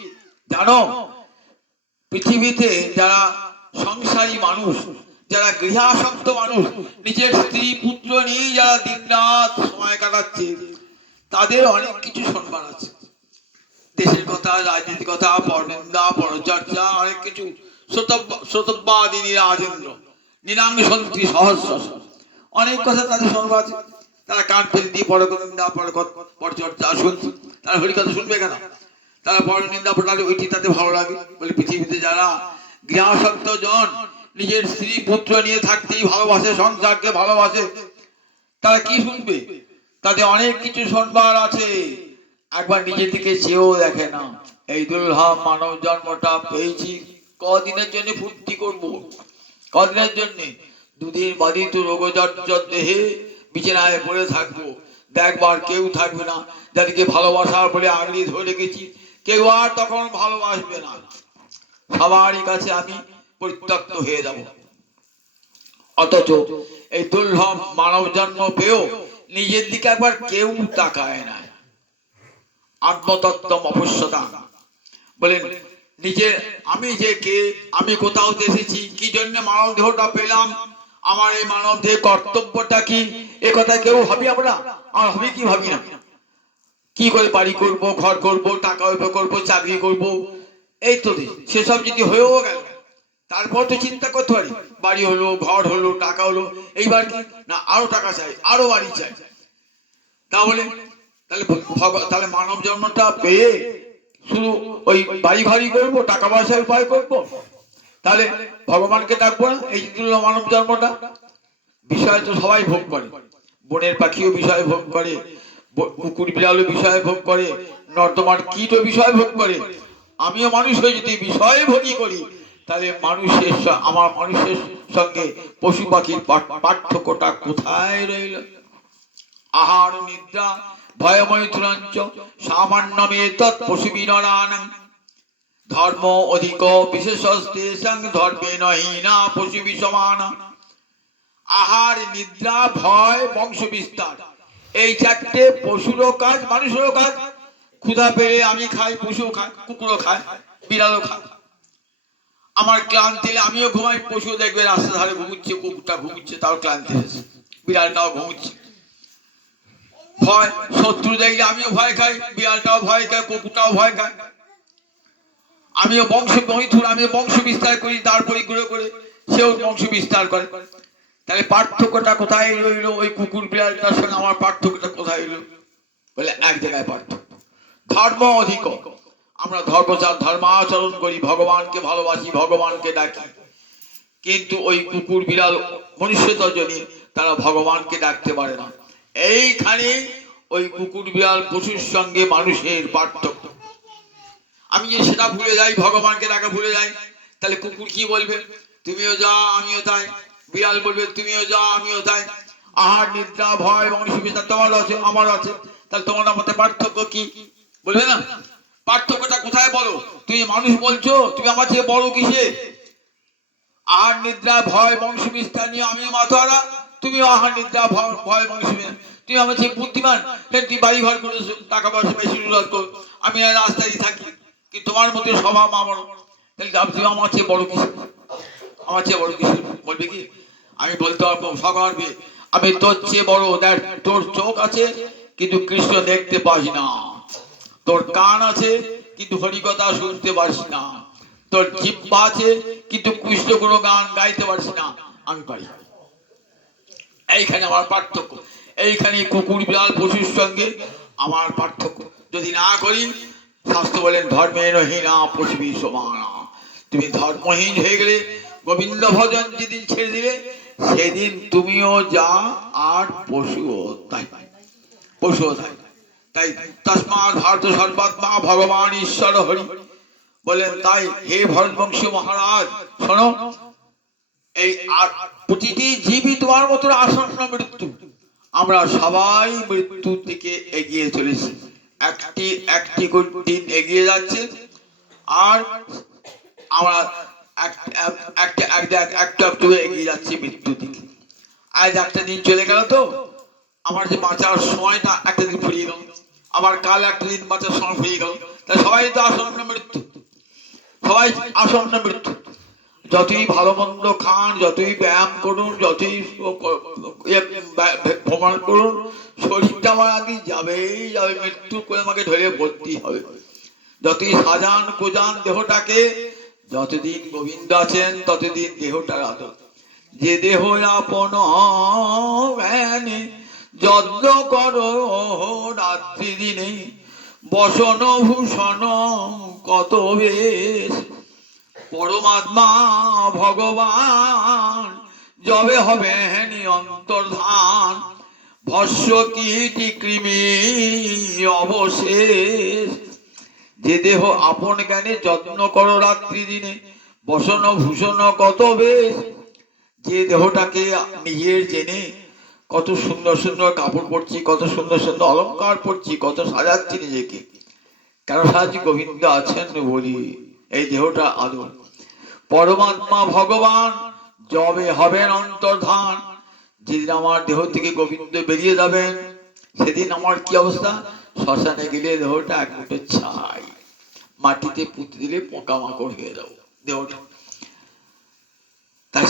জানো পৃথিবীতে যারা সংসারী মানুষ, যারা গৃহাসক্ত মানুষ, নিজের স্ত্রী পুত্র নিয়ে যারা দিনরাত সময় কাটাচ্ছে, তাদের অনেক কিছু সম্মান আছে। দেশের কথা, রাজনীতির কথা, পরনিন্দা পরচর্চা, অনেক কিছু শ্রোতব্যাদিনী রাজেন্দ্র নীলাঙ্গসন্ত্রী সহস্র, অনেক কথা তাদের সম্মান আছে। তারা কান ফেলে দিয়ে পরনিন্দা পরচর্চা শুনছে, তারা হরিকথা শুনবে কেন? তারা পরনিন্দা পড়ালে ওইটি তাদের ভালো লাগে বলে। পৃথিবীতে যারা গৃহাসক্ত জন নিজের স্ত্রী পুত্র নিয়ে থাকতেই ভালোবাসে, সংসারকে ভালোবাসে, তারা কি শুনবে? তাদের অনেক কিছু শুনবার আছে। একবার নিজের দিকে চেয়েও দেখে না। এই দুর্লভ মানব জন্মটা পেয়েছি, কদিনের জন্য ফুর্তি করব? কদিনের জন্য? দুদিন বাধিত রোগজর্জর দেহে বিছানায় পড়ে থাকবো, দেখবার কেউ থাকবে না। যাদেরকে ভালোবাসার বলে আগলি ধরে রেখেছি, কেউ আর তখন ভালোবাসবে না। সবারই কাছে আমি পরিত্যক্ত হয়ে যাব। অথচ এই দুর্লভ মানব জন্ম পেয়েও নিজের দিকে একবার কেউ তাকায় না। আত্মতত্ত্ব অবশ্যতা বলেন, নিজের আমি যে কে, আমি কোথাও এসেছি, কি জন্য মানব দেহটা পেলাম, আমার এই মানব দেহের কর্তব্যটা কি, এ কথা কেউ ভাবি আমরা? আর ভাবি কি? ভাবি না। কি করে বাড়ি করব, ঘর করব, টাকা উপায় করব, চাকরি করব, এই তো সেসব যদি হয়েও গেল, তারপর তো চিন্তা করতে পারি, বাড়ি হলো, ঘর হলো, টাকা হলো, এইবার কি না আরো টাকা চাই, আরো বাড়ি চাই। তাহলে তাহলে মানব জন্মটা পেয়ে শুধু ওই বাড়ি ঘরই করবো, টাকা পয়সা উপায় করবো, তাহলে ভগবানকে ডাকবো না? এই মানব জন্মটা বিষয় তো সবাই ভোগ করে। বনের পাখিও বিষয় ভোগ করে, কুকুর বিড়ালও বিষয় ভোগ করে, নর্দমার কীটও বিষয় ভোগ করে। আমিও মানুষ হয়ে যদি বিষয় ভোগী করি, তাহলে আমার মানুষের সঙ্গে পশু পাখির পার্থক্যটা কোথায় রইল? আহার নিদ্রা ভয়মৈথুরঞ্চ সামান্য মেতৎ পশু বিনরানাং ধর্ম অধিক বিশেষস্তেষাং ধর্মেণ হীনা পশু বিষমানা। আহার নিদ্রা ভয় বংশ বিস্তার, এই চারটে পশুরও কাজ, মানুষেরও কাজ। ক্ষুধা পেলে আমি খাই, পশুও খায়, কুকুরও খায়, বিড়ালও খায়। আমার ক্লান্তি এলে আমিও ঘুমাই, পশু দেখবে রাস্তা ধারে ঘুমুচ্ছে, কুকুরটা ঘুমুচ্ছে, তাও ক্লান্তি এসেছে, বিড়ালটাও ঘুমুচ্ছে। ভয়, শত্রু দেখলে আমিও ভয় খাই, বিড়ালটাও ভয় খায়, কুকুরটাও ভয় খায়। আমিও বংশ মৈথুন, আমিও বংশ বিস্তার করি, তারপরে ঘুরে করে সেও বংশ বিস্তার করে। তাহলে পার্থক্যটা কোথায় রইল? ওই কুকুর বিড়ালটার সঙ্গে আমার পার্থক্যটা কোথায় রইল? বলে এক জায়গায় পার্থক্য, ধর্ম অধিক। আমরা ধর্মাচরণ করি, ভগবানকে ভালোবাসি, ভগবানকে ডাকি, কিন্তু ওই কুকুর বিড়াল মনুষ্যত্ব জন্য তারা ভগবানকে ডাকতে পারে না। এইখানে ওই কুকুর বিড়াল পশুর সঙ্গে মানুষের পার্থক্য। আমি যে সেটা ভুলে যাই, ভগবানকে ডাকা ভুলে যাই, তাহলে কুকুর কি বলবে? তুমিও যা আমিও তাই। বিড়াল বলবে তুমিও যা আমিও তাই। আহার নিদ্রা ভয় বংশ বিস্তার তোমার আছে, আমার আছে, তাহলে তোমার মধ্যে পার্থক্য কি? বলবে না? পার্থক্যটা কোথায় বলো? তুমি মানুষ বলছো, তুমি আমার চেয়ে বড় কিসে? আহার নিদ্রা ভয় বংশ বিস্তার নিয়ে আমি মাথারা, তুমিও আহার নিদ্রা ভয় বংশ বিস্তার। তুমি আমার চেয়ে বুদ্ধিমান, তুই বাড়ি ঘর করেছো, টাকা পয়সা বেশি রোজগার করো, আমি রাস্তায় থাকি, কি তোমার মধ্যে স্বভাব আমার। তাহলে তুমি আমার চেয়ে বড় কিসে? আমার চেয়ে বড় কিসে? বলবে কি? আমি বলতে পারবো সগর্বে, আমি তোর চেয়ে বড়। দেখ, তোর চোখ আছে কিন্তু কৃষ্ণ দেখতে পাস না, তোর কান আছে কিন্তু হরিকথা শুনতে পারছি না, তোর জিহ্বা আছে কিন্তু কৃষ্ণ কোনো গান গাইতে পারছি না, আমি পারি। এইখানে আমার পার্থক্য, এইখানে কুকুর বিড়াল পশুর সঙ্গে আমার পার্থক্য। যদি না করি, শাস্ত্র বলেন ধর্মের হীনা পশু সমানা। তুমি ধর্মহীন হয়ে গেলে, গোবিন্দ ভজন যেদিন ছেড়ে দিলে, সেদিন তুমিও যা আর পশুও তাই, পশুও তাই। তাই তস্মাৎ ভারত সর্বাত্মা ভগবান ঈশ্বর হরি বলেন। তাই হে ভরতবংশী মহারাজ শোনো, এই প্রতিটি জীবই তোমার মতো আসন্ন মৃত্যু। আমরা সবাই মৃত্যুর দিকে এগিয়ে চলেছি, একটি একটি করে দিন এগিয়ে যাচ্ছে, আর আমরা একটা একটু এগিয়ে যাচ্ছি মৃত্যুর দিকে। আজ একটা দিন চলে গেল, তো আমার যে বাঁচার সময়টা একটা দিন ফুরিয়ে গেল, আবার কাল একটা দিন বাঁচার সময় ফুরিয়ে গেল। তাই সবাই তো আসন্ন মৃত্যু, সবাই আসন্ন মৃত্যু। যতই ভালো মন্দ খান, যতই ব্যায়াম করুন, যতই ভ্রমণ করুন, শরীরটা আমার আগে যাবেই যাবে, মৃত্যু করে আমাকে ধরে ভর্তি হবে। যতই সাজান কোজান দেহটাকে, যতদিন গোবিন্দ আছেন ততদিন দেহটার আদর। যে দেহ আপন জ্ঞানে যত্ন করো রাত্রি দিনে, বসন ভূষণ কত বেশ, পরমাত্মা ভগবান যবে হবেন অন্তর্ধান, ভস্য কীটি কৃমি অবশেষ। যে দেহ আপন জ্ঞানে যত্ন করো রাত্রি দিনে, বসন ভূষণ কত বেশ। যে দেহটাকে নিজের জেনে কত সুন্দর সুন্দর কাপড় পরছি, কত সুন্দর সুন্দর অলংকার পরছি, কত সাজাচ্ছি নিজেকে, কেন সাজাচ্ছি? গোবিন্দ আছেন বলি এই দেহটা আদর। পরমাত্মা ভগবান যবে হবেন অন্তর্ধান, যেদিন আমার দেহ থেকে গোবিন্দ বেরিয়ে যাবেন, সেদিন আমার কি অবস্থা? শ্মশানে গেলে দেহটা এক মুঠো ছাই, মাটিতে পুঁতে দিলে পোকামাকড় হয়ে যাবো দেহটা। তাই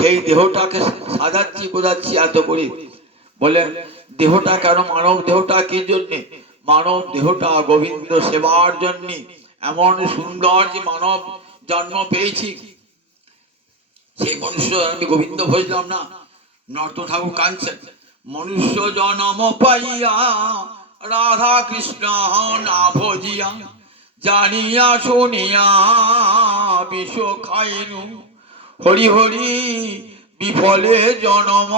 সেই দেহটাকে সাজাচ্ছি বোঝাচ্ছি এত করে। বলেন দেহটা কেন? মানব দেহটা কি জন্যে? মানব দেহটা গোবিন্দ সেবার জন্য। এমন সুন্দর যে মানব জন্ম পেয়েছি, সেই মনুষ্য আমি গোবিন্দ ভজলাম না। নর্ত ঠাকুর কাঁদছেন, মনুষ্য জন্ম পাইয়া রাধা কৃষ্ণ না ভজিয়া, জানিয়া শুনিয়া বিষ খাইনু, হরি হরি বিফলে জনম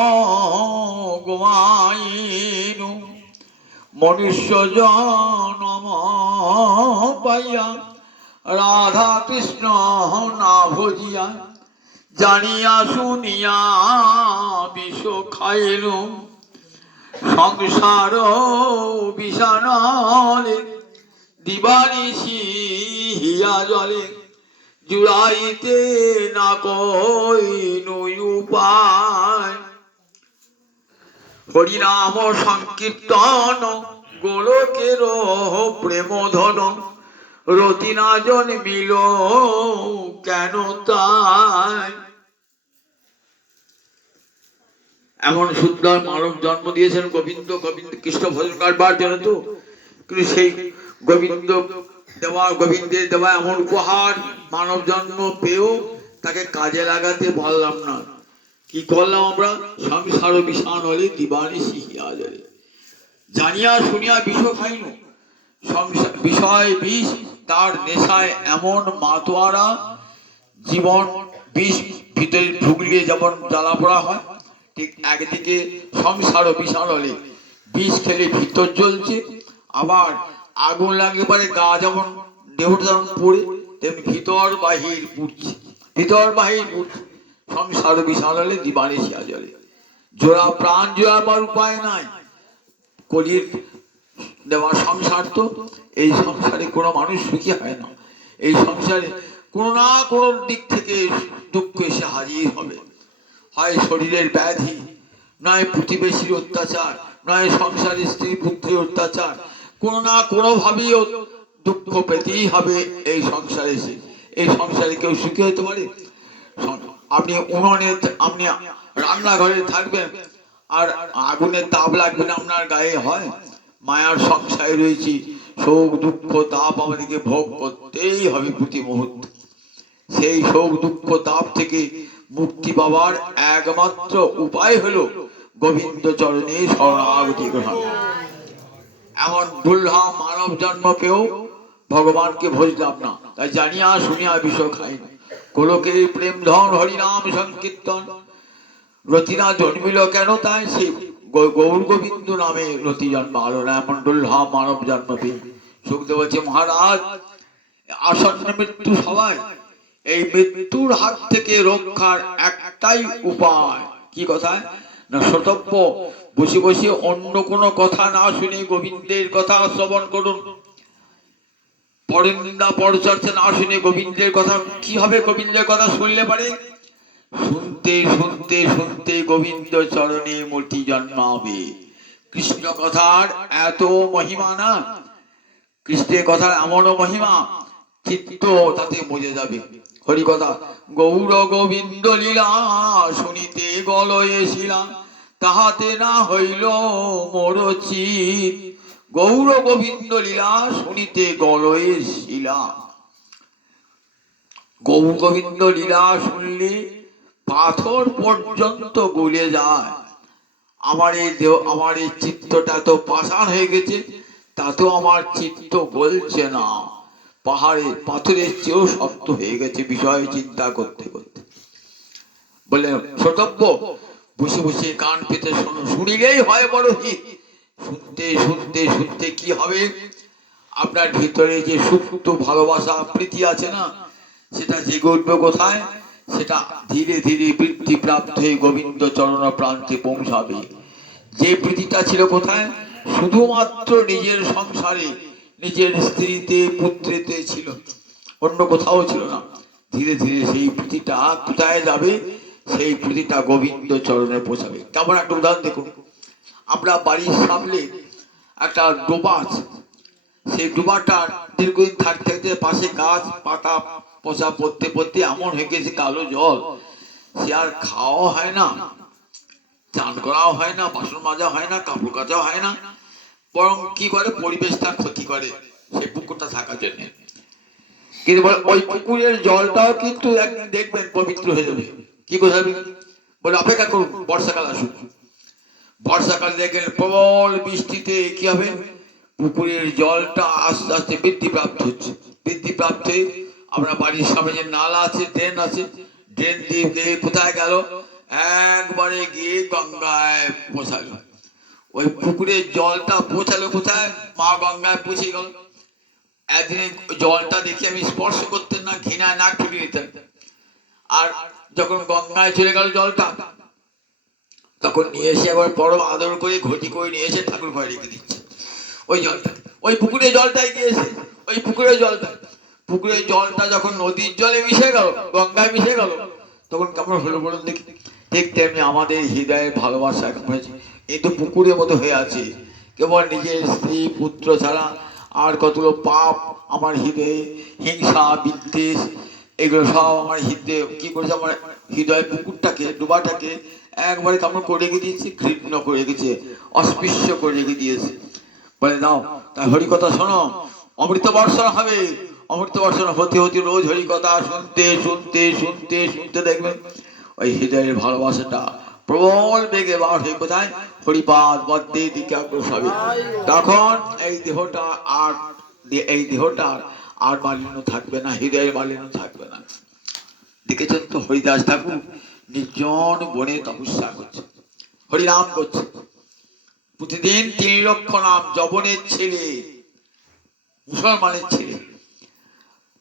গোয়াইনু। মনুষ্য জনম পাইয়া রাধা কৃষ্ণ না ভজিয়া, জানিয়া শুনিয়া বিষ খাইনু। সংসার বিষাণলে দিবানিশি হিয়া জলে, জুড়াইতে না কইনু উপায়। হরিনাম সংকীর্তন গোলকের প্রেম ধন, রতি না জন্মিল কেন তাই। এমন সুন্দর মানব জন্ম দিয়েছেন গোবিন্দ, গোবিন্দ কৃষ্ণ ভজন করবার জন্য। তো কিন্তু সেই গোবিন্দ দেওয়া, গোবিন্দের দেওয়া এমন উপহার মানব জন্ম পেয়েও তাকে কাজে লাগাতে পারলাম না। কি করলাম আমরা? সংসার বিষাণ হলে দিবানিশি হিয়া জলে, জানিয়া শুনিয়া বিষ খাইনু। বিষয় বিষ, তার নেশায় এমন মাতোয়ারা, জীবন বিষ ভিতরে ঢুকলে যেমন জ্বালা পোড়া হয়, ঠিক একদিকে সংসার বিষাণ হলে বিষ খেলে ভিতর জ্বলছে, আবার আগুন লাগলে পারে গা যেমন দেহটা যেমন পড়ে, তেমনি ভিতর বাহির পুড়ছে, ভিতর বাহির পুড়ছে। সংসার বিষাণ হলে দিবানিশি হিয়া জলে, জোড়া প্রাণ জোড়াবার উপায় নাই। কলির দেওয়া সংসার, তো এই সংসারে কোনো মানুষ সুখী হয় না। এই সংসারে কোনো না কোনো দিক থেকে দুঃখ এসে হাজির হবে। হয় শরীরের ব্যাধি, নয় প্রতিবেশীর অত্যাচার, নয় সংসারে স্ত্রী পুত্রের অত্যাচার, কোনো না কোনো ভাবেই দুঃখ পেতেই হবে এই সংসারে। এই সংসারে কেউ সুখী হতে পারে? আপনি উনুনে, আপনি রান্নাঘরে থাকবেন আর আগুনের তাপ লাগবে না আপনার গায়ে? হয়? মায়ার সংসারে রয়েছি, শোক দুঃখ তাপ আমাদেরকে ভোগ করতেই হবে প্রতি মুহূর্তে। সেই শোক দুঃখ তাপ থেকে মুক্তি পাবার একমাত্র উপায় হলো গোবিন্দ চরণে শরণাগতি গ্রহণ। এমন দুর্লভ মানব জন্ম পেয়েও ভগবানকে ভজলাম না, তাই জানিয়া শুনিয়া বিষ খাইনি। গোলকে প্রেম ধন হরিনাম সংকীর্তন, রতিনা জন্মিল কেন তাই? সেই গৌর গোবিন্দ নামে রতি জন্মালো না, এমন দুর্লভ মানব জন্ম পেয়ে। সুখদেব বলছে, মহারাজ আসন্ন মৃত্যু সবাই, এই মৃত্যুর হাত থেকে রক্ষার একটাই উপায়। কি কথা? না, সতব্য বসে বসে অন্য কোনো কথা না শুনে গোবিন্দের কথা শ্রবণ করুন। পরনিন্দা পরচর্চা না শুনে গোবিন্দের কথা কি হবে? গোবিন্দের কথা শুনলে পারে শুনতে শুনতে শুনতে গোবিন্দ চরণে মূর্তি জন্মাবে। কৃষ্ণ কথার এত মহিমা না, কৃষ্ণের কথার এমনও মহিমা, চিত্ত তাতে মজে যাবে। হরি কথা গৌর গোবিন্দ লীলা শুনিতে গলয়ে শিলা, তাহাতে না হইল মোর চিত। গৌর গোবিন্দ লীলা শুনিতে গলয়ে শিলা। গৌর গোবিন্দ লীলা শুনলে পাথর পর্যন্ত গলে যায়। আমার এই দেহ, আমার এই চিত্তটা তো পাষাণ হয়ে গেছে, তাতেও আমার চিত্ত গলছে না, পাথরের চেয়েও শক্ত হয়ে গেছে বিষয় চিন্তা করতে করতে। বলে ছোটব্য বসে বসে কান পেতে শোনো, শুনিলেই হয় বড় হিত। শুনতে শুনতে শুনতে কি হবে? আপনার ভিতরে যে সুপ্ত ভালোবাসা প্রীতি আছে না, সেটা জেগে উঠবে কোথায়? সেটা ধীরে ধীরে বৃদ্ধি প্রাপ্ত হয়ে গোবিন্দ চরণ প্রান্তে পৌঁছাবে। যে প্রীতিটা ছিল কোথায়? শুধুমাত্র নিজের সংসারে, নিজের স্ত্রীতে পুত্রেতে ছিল, অন্য কোথাও ছিল না। ধীরে ধীরে সেই প্রীতিটা কোথায় যাবে? সেই প্রীতিটা গোবিন্দ চরণে পৌঁছাবে। তেমন একটা উদাহরণ দেখুন, আমরা বাড়ির সামনে একটা ডোবা আছে, সেই ডোবাটা দীর্ঘদিন থাকতে থাকতে পাশে গাছ পাতা পচা পড়তে পড়তে এমন হয়ে গেছে কালো জল, সে আর খাওয়া হয় না, চান করাও হয় না, বাসন মাজা হয় না, কাপড় কাচাও হয় না, বরং কি করে পরিবেশটা ক্ষতি করে সেই পুকুরটা থাকার জন্য। কিন্তু ওই পুকুরের জলটাও কিন্তু একদিন দেখবেন পবিত্র হয়ে যাবে। কি বোঝাবে? বলে অপেক্ষা করুন, বর্ষাকাল আসুক। বর্ষাকাল দেখেন প্রবল বৃষ্টিতে কি হবে? পুকুরের জলটা আস্তে আস্তে বৃদ্ধি প্রাপ্ত হচ্ছে, বৃদ্ধি প্রাপ্ত হয়ে আমরা বাড়ির সামনে যে নালা আছে, ড্রেন আছে, ড্রেন দিয়ে কোথায় গেল? একবারে গিয়ে গঙ্গায় পৌঁছালো। ওই পুকুরের জলটা পৌঁছালো কোথায়? মা গঙ্গায় পৌঁছে গেল। একদিন জলটা দেখে আমি স্পর্শ করতেন না, ঘৃণায় নাক ফুটিয়ে নিতেন। আর যখন গঙ্গায় চলে গেল জলটা, তখন নিয়ে এসে আবার পরম আদর করে ঘটি করে নিয়ে এসে ঠাকুর ঘরে রেখে দিচ্ছে ওই জলটা। ওই পুকুরের জলটাই গিয়েছে, ওই পুকুরের জলটা। পুকুরের জলটা যখন নদীর জলে মিশে গেল, গঙ্গায় মিশে গেল, তখন কেমন হলো বলুন দেখি? ঠিক তেমনি আমাদের হৃদয়ের ভালোবাসা এখন হয়েছে কিন্তু পুকুরের মতো হয়ে আছে। কেবল নিজের স্ত্রী পুত্র ছাড়া আর কতগুলো পাপ আমার হৃদয়ে, হিংসা বিদ্বেষ, এগুলো সব আমার হৃদয়ে কি করেছে? আমার হৃদয় পুকুরটাকে, ডোবাটাকে একবারে কেমন করে রেখে দিয়েছে, ঘৃণ্য করে রেখেছে, অস্পৃশ্য করে রেখে দিয়েছে। বলে নাও তাই হরি কথা শোনো, অমৃত বর্ষণ হবে। অমৃত বর্ষণ হতে হতে রোজ হরি কথা শুনতে শুনতে শুনতে শুনতে দেখবেন ওই হৃদয়ের ভালোবাসাটা প্রবল বেগে বার হয়ে কোথায়? হরিপাদ পদ্মের দিকে অগ্রসর হবে। তখন এই দেহটা আর, এই দেহটার আর মালিন্য থাকবে না, হৃদয়ের মালিন্য থাকবে না। দেখেছেন তো হরিদাস ঠাকুর নির্জন বনে তপস্যা করছে, হরিনাম করছে, প্রতিদিন 3 লক্ষ নাম। যবনের ছেলে, মুসলমানের ছেলে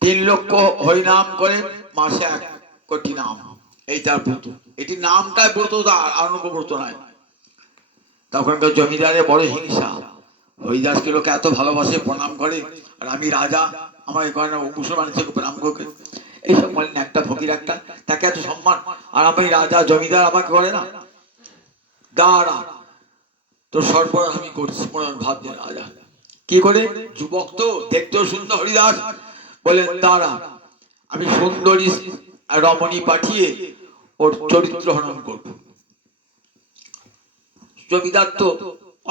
3 লক্ষ হরিনাম করে, মাসে 1 কোটি নাম। এই তার ব্রত, এটি নামটাই ব্রত, তার আর কোনো ব্রত নাই। তখনকার জমিদারের বড় হিংসা, হরিদাসকে লোকে এত ভালোবাসে, প্রণাম করে, আর আমি রাজা, আমার এখানে মুসলমান থেকে প্রণাম করবে, এইসব বলেন একটা ফকির একটা, তাকে এত সম্মান, আর আমি রাজা জমিদার আমাকে করে না। দাঁড়া তো সর্বনাশ আমি করছি, মনে ভাবছে রাজা কি করে? যুবক তো, দেখতেও সুন্দর হরিদাস, বলেন দাঁড়া আমি সুন্দরী রমণী পাঠিয়ে ওর চরিত্র হনন করব। জমিদার তো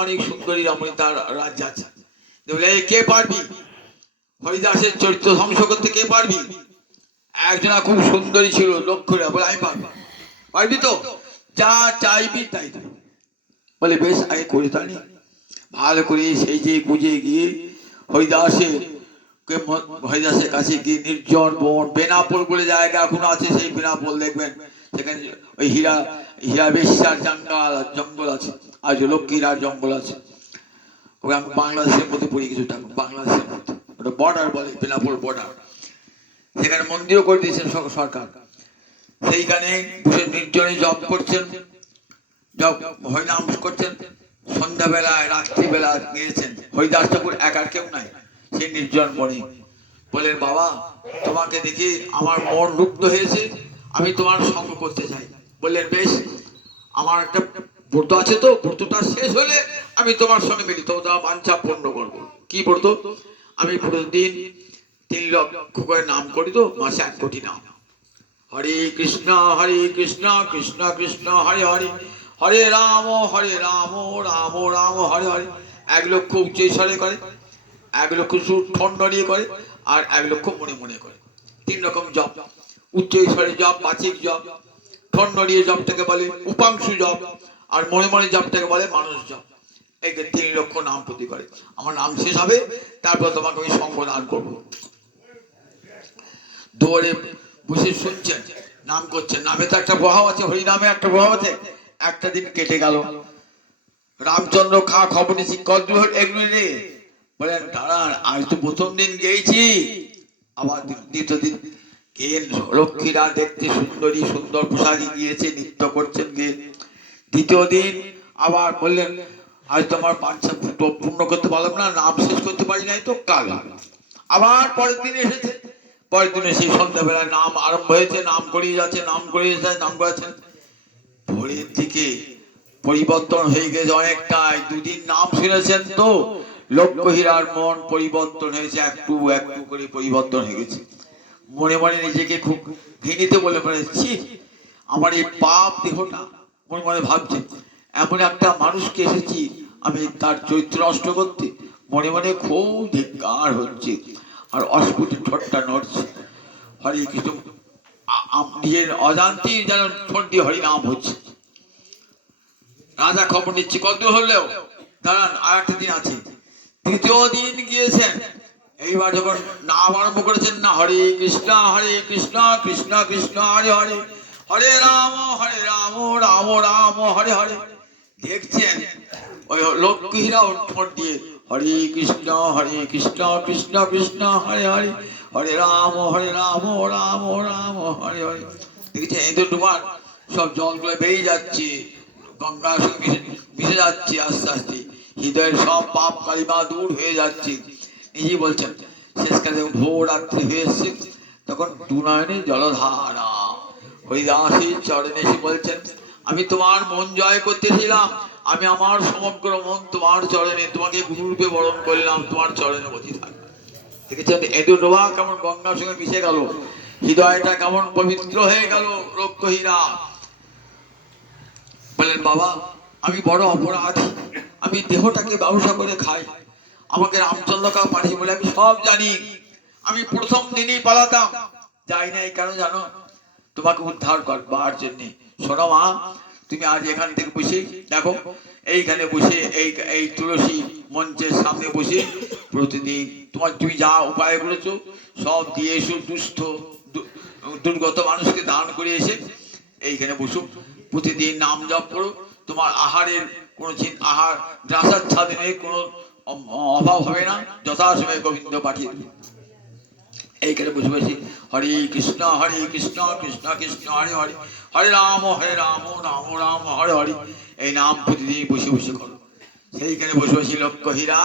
অনেক সুন্দরী রমণী তার রাজ্য আছে, কে পারবি হরিদাসের চরিত্র ধ্বংস করতে? কে পারবি? একজনা খুব সুন্দরী ছিল, লক্ষ্য বলে আমি পারবো। পারবি তো? যা চাইবি তাই তাই। বলে বেশ, আগে করে তানি ভালো করে সেই যে বুঝে গিয়ে হরিদাসের কাছে গিয়ে নির্জন বন, বেনাপোল বলে জায়গা এখন আছে, সেই বেনাপোল দেখবেন সেখানে ওই হীরা বেশ্যার জঙ্গল আছে, আজ লক্ষ্মীর আর জঙ্গল আছে। ওকে আমি বাংলাদেশের মধ্যে পড়ে কিছু ঠাকুর, বাংলাদেশের মধ্যে ওটা বর্ডার বলে, বেনাপোল বর্ডার। সেখানে মন্দিরও করে দিয়েছেন সরকার। সেইখানে নির্জনে জপ করছেন, হরিনাম করছেন, সন্ধ্যাবেলায় রাত্রিবেলা গিয়েছেন। হরিদাস ঠাকুর একার কেউ নাই, সে নির্জন বনে। বলেন বাবা, তোমাকে দেখে আমার মন রুগ্ধ হয়েছে, আমি তোমার সঙ্গ করতে চাই। বললেন বেশ, আমার একটা ব্রত আছে, তো ব্রতটা শেষ হলে আমি তোমার সঙ্গে মিলিত বাঞ্ছা পূর্ণ করবো। কি ব্রত? আমি প্রতিদিন 3 লক্ষ করে নাম করি, তো মাসে 1 কোটি নাম। হরে কৃষ্ণ কৃষ্ণ কৃষ্ণ হরে হরে, হরে রাম রাম রাম হরে হরে। 1 লক্ষ উচ্চস্বরে করে, 1 লক্ষ সুর ঠন নড়িয়ে করে, আর 1 লক্ষ মনে মনে করে। 3 রকম জপ। উচ্চস্বরে জপ, বাচিক জপ, ঠন নড়িয়ে জপটাকে বলে উপাংশু জপ, আর মনে মনে জপটাকে বলে মানস জপ। এই 3 লক্ষ নাম প্রতি করে। আমার নাম শেষ হবে, তারপর তোমাকে আমি সঙ্গ দান করবো। দুয়ারে বসে শুনছেন, নাম করছেন। নামে তো একটা প্রভাব আছে, হরিনামে একটা প্রভাব আছে। একটা দিন কেটে গেল, রামচন্দ্র খবর নিয়েছি, কদ্দূর এগুলি রে? বলেন দাঁড়ান, আজ তো প্রথম দিন গেছি, আবার দ্বিতীয় দিন কে লক্ষ্মীরা দেখতে সুন্দরী, সুন্দর পোশাকে গিয়েছে, নৃত্য করছেন গিয়ে। দ্বিতীয় দিন আবার বললেন আজ তোমার বাঞ্ছা পূর্ণ করতে পারলাম না, নাম শেষ করতে পারি নাই, তো কাল। আবার পরের দিন এসেছে, পরের দিনে সেই সন্ধ্যাবেলায় নাম আরম্ভ হয়েছে, নাম করিয়ে যাচ্ছে, নাম করিয়ে যাচ্ছে, নাম করাচ্ছেন। ভোরের দিকে পরিবর্তন হয়ে গেছে অনেকটাই। 2 দিন নাম শুনেছেন তো, লক্ষ্মীরার মন পরিবর্তন হয়েছে, একটু একটু করে পরিবর্তন হয়ে গেছে। মনে মনে নিজেকে খুব ঘৃণিত বলে পড়েছি, আমার এই পাপ দেহটা। মনে মনে ভাবছে, এমন একটা মানুষকে এসেছি আমি তার চরিত্র নষ্ট করতে। মনে মনে খুব ধিক্কার হচ্ছে, আর অস্ফুট ঠোঁটটা নড়ছে। হরে কৃষ্ণ, নিজের অজান্তেই যেন ঠোঁট দিয়ে হরিনাম হচ্ছে। রাজা খবর নিচ্ছে, কত হলেও দাঁড়ান, আর একটা দিন আছে। তৃতীয় দিন গিয়েছেন, এইবার যখন নাম আরম্ভ করেছেন না, হরে কৃষ্ণ কৃষ্ণ কৃষ্ণ হরে হরে, হরে রাম রাম রাম হরে হরে। দেখছেন ওই লক্ষ্মীরা ঠোঁট দিয়ে হরে কৃষ্ণ কৃষ্ণ কৃষ্ণ হরে হরে, হরে রাম রাম রাম হরে হরে। দেখছেন এদের তোমার সব জলগুলো বেরিয়ে যাচ্ছে, গঙ্গার সঙ্গে মিশে যাচ্ছে, আস্তে আস্তে হৃদয়ের সব পাপ কালিমা দূর হয়ে যাচ্ছে। নিজেই বলছেন, শেষকালে ভোর রাত্রি হয়েছে, তখন 2 নয়নে জলধারা। হরিদাসের চরণে এসে বলছেন, আমি তোমার মন জয় করতেছিলাম, আমি আমার সমগ্র মন তোমার চরণে, তোমাকে গুরুরূপে বরণ করলাম, তোমার চরণে বসে থাক। দেখেছেন এদুর ডোবা কেমন গঙ্গার সঙ্গে মিশে গেল, হৃদয়টা কেমন পবিত্র হয়ে গেল। লক্ষ্মীরা বলেন বাবা, আমি বড় অপরাধী, আমি দেহটাকে ব্যবসা করে খাই, আমাকে রামচন্দ্রকা পাঠিয়ে বলে আমি সব জানি। আমি প্রথম দিনই পালাতাম, যাই নাই কেন জানো? তোমাকে উদ্ধার করবার জন্য। শোনো মা, তুমি আজ এখান থেকে বসে দেখো, এইখানে বসে এই তুলসী মঞ্চের সামনে বসে প্রতিদিন তুমি যা উপায় করেছো সব দিয়ে এসো, দুস্থ দুর্গত মানুষকে দান করে এসে এইখানে বসো, প্রতিদিন নাম জপ করো। তোমার আহারের কোনো আহার দ্রাসার ছাদে কোনো অভাব হবে না, যথাসময়ে গোবিন্দ পাঠিয়ে দেবে। এইখানে বসে বসে হরে কৃষ্ণ কৃষ্ণ কৃষ্ণ হরে হরে, হরে রাম রাম রাম হরে হরে, এই নাম প্রতিদিন বসে বসে করো। সেইখানে বসে বসে লক্ষ্মীরা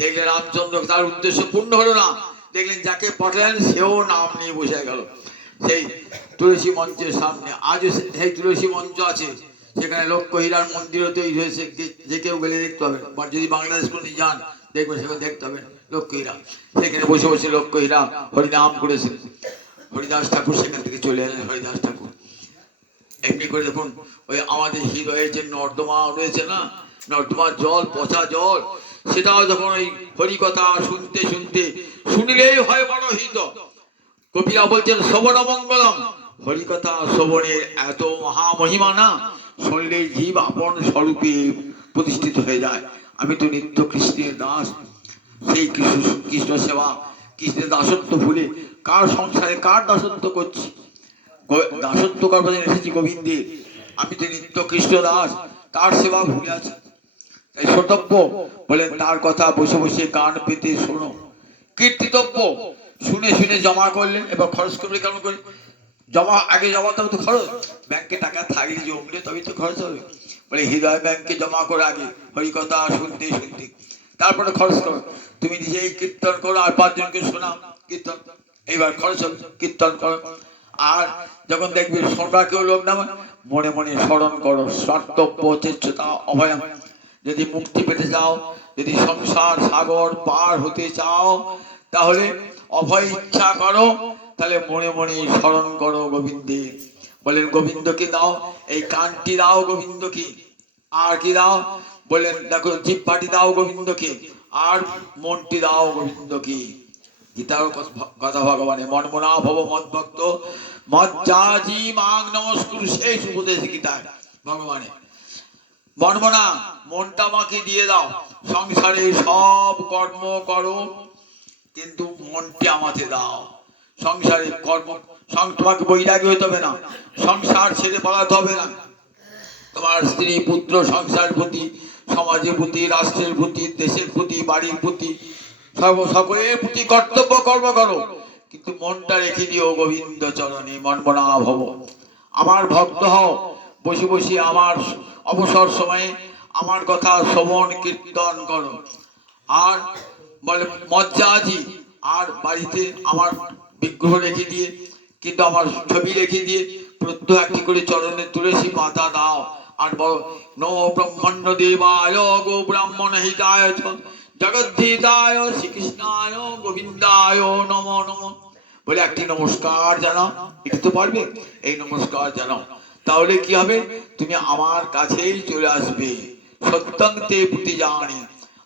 দেখলেন রামচন্দ্র তার উদ্দেশ্য পূর্ণ হলো না, দেখলেন যাকে পাঠালেন সেও নাম নিয়ে বসে গেল সেই তুলসী মঞ্চের সামনে। আজও সেই তুলসী মঞ্চ আছে, সেখানে লক্ষ্মীরার মন্দিরও তৈরি হয়েছে, যে কেউ গেলে দেখতে পাবেন, বা যদি বাংলাদেশ কোনো যান দেখবেন সেখানে দেখতে পাবেন লক্ষ্মীরা। সেখানে বসে বসে লক্ষ্মীরা হরিনাম করেছেন। হরিদাস ঠাকুর সেখান থেকে চলে এলেন। হরিদাস ঠাকুর এমনি করে দেখুন, ওই আমাদের হৃদয়ের যে নর্দমা রয়েছে না, নর্দমার জল, পচা জল, সেটাও যখন ওই হরিকথা শুনতে শুনতে, শুনিলেই হয় বড় হৃদ। কবিরা বলছেন শ্রবণ মঙ্গলম, হরিকথা শ্রবণের এত মহামহিমা না, শুনলে জীব আপন স্বরূপে প্রতিষ্ঠিত হয়ে যায়। আমি তো নিত্য কৃষ্ণের দাস, সেই কৃষ্ণ সেবা, কৃষ্ণের দাসত্ব ভুলে কার সংসারে কার দাসত্ব করছি? দাসত্ব করবার জন্য এসেছি গোবিন্দের, আমি তো নিত্য কৃষ্ণ দাস, তার সেবা ভুলে আছি। তাই শ্রোতব্য বলেন, তার কথা বসে বসে কান পেতে শোনো। কীর্তিতব্য শুনে শুনে জমা করলেন, এবার খরচ করবে কেমন করে? জমা আগে জমাতে হবে তো খরচ, ব্যাংকে টাকা থাকলে জমলে তবেই তো খরচ হবে। বলে হৃদয় ব্যাংকে জমা করে আগে হরিকথা শুনতে শুনতে তারপরে খরচ করো। তুমি নিজেই কীর্তন করো আর 5 জনকে শোনাও কীর্তন, এইবার খরচ হবে। কীর্তন করো আর যখন দেখবে শোনবা কেউ লোক নামে, মনে মনে স্মরণ করো স্বার্থব্য চেষ্টা অভয়ম। যদি মুক্তি পেতে চাও, যদি সংসার সাগর পার হতে চাও, তাহলে অভয় ইচ্ছা করো, তাহলে মনে মনে স্মরণ করো গোবিন্দে। বলেন গোবিন্দকে দাও, এই কানটি দাও গোবিন্দকে, আর কি দাও বলেন দেখো জিহ্বাটি দাও গোবিন্দকে, আর মনটি দাও গোবিন্দকে। গীতার কথা ভগবানের মনমনা ভব মদ্ভক্ত মজ্জাজি মাং নমস্কুরু, শেষ উপদেশ গীতায় ভগবানের। মনমনা মনটা আমাকে দিয়ে দাও, সংসারে সব কর্ম করো কিন্তু মনটি আমাকে দাও। সংসারে কর্ম, তোমাকে বৈরাগী হতে হবে না, সংসার ছেড়ে পালাতে হবে না। তোমার স্ত্রী পুত্র সংসারের প্রতি, সমাজের প্রতি, রাষ্ট্রের প্রতি, দেশের প্রতি, বাড়ির প্রতি, সকলের প্রতি কর্তব্য কর্ম করো, কিন্তু মনটা রেখে দিও গোবিন্দ চরণে। মনমনা ভব, আমার ভক্ত হও, বসে বসে আমার অবসর সময়ে আমার কথা শ্রবণ কীর্তন করো। আর বলে মজ্জাজি, আর বাড়িতে আমার বিগ্রহ রেখে দিয়ে, কিন্তু আমার ছবি রেখে দিয়ে প্রত্যহ একটি করে চরণে তুলসী পাতা দাও। আর বলো নমো ব্রহ্মণ্য দেবায় গো ব্রাহ্মণ হিতায় জগদ্ধিতায় শ্রীকৃষ্ণায় গোবিন্দায় নমো নমঃ বলে একটি নমস্কার জানাও। লিখতে পারবে? এই নমস্কার জানাও, তাহলে কি হবে, তুমি আমার কাছেই চলে আসবে। সত্যং তে প্রতি জানি,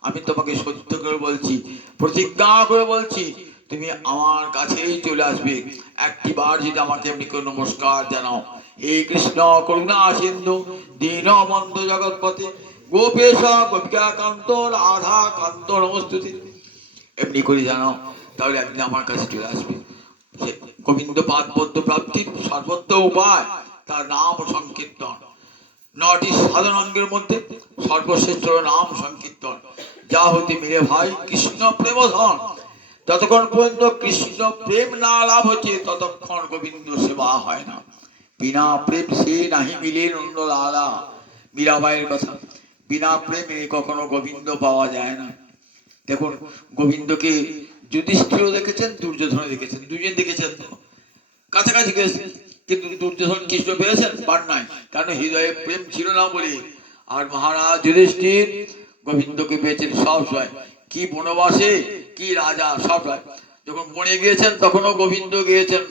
আমি তোমাকে সত্য করে বলছি, প্রতিজ্ঞা করে বলছি, তুমি আমার কাছেই চলে আসবে একটি বার যদি আমাকে এমনি করে নমস্কার জানাও। এই কৃষ্ণ করুণা সিন্ধু দীনবন্ধু জগৎপতি গোপেশ গোপিকা কান্ত রাধা কান্ত নমস্তুতে, এমনি করে জানাও, তাহলে একদিন আমার কাছে চলে আসবে। গোবিন্দ পাদ পদ্ম প্রাপ্তির সর্বোত্তম উপায় তার নাম সংকীর্তন। 9টি সাধনাঙ্গের মধ্যে সর্বশ্রেষ্ঠ নাম সংকীর্তন, যা হতে মিলে ভাই কৃষ্ণ প্রেম ধন। যতক্ষণ পর্যন্ত কৃষ্ণ প্রেম না লাভ হচ্ছে ততক্ষণ গোবিন্দ সেবা হয় না। বিনা প্রেম সে নাহি মিলে নন্দ লালা, মীরাবাইয়ের কথা। বিনা প্রেমে কখনো গোবিন্দ পাওয়া যায় না। দেখুন গোবিন্দকে যুধিষ্ঠির দেখেছেন, দুর্যোধন দেখেছেন, দুজন দেখেছেন কাছাকাছি গেছেন, কিন্তু দুর্যোধন কৃষ্ণ পেয়েছেন পার নাই, কারণ হৃদয়ে প্রেম ছিল না বলে। আর মহারাজ যুধিষ্ঠির গোবিন্দকে পেয়েছেন সব সময়, কি বনবাসে কি রাজা সব সময়। যখন বনে গিয়েছেন তখনও গোবিন্দ গিয়েছেন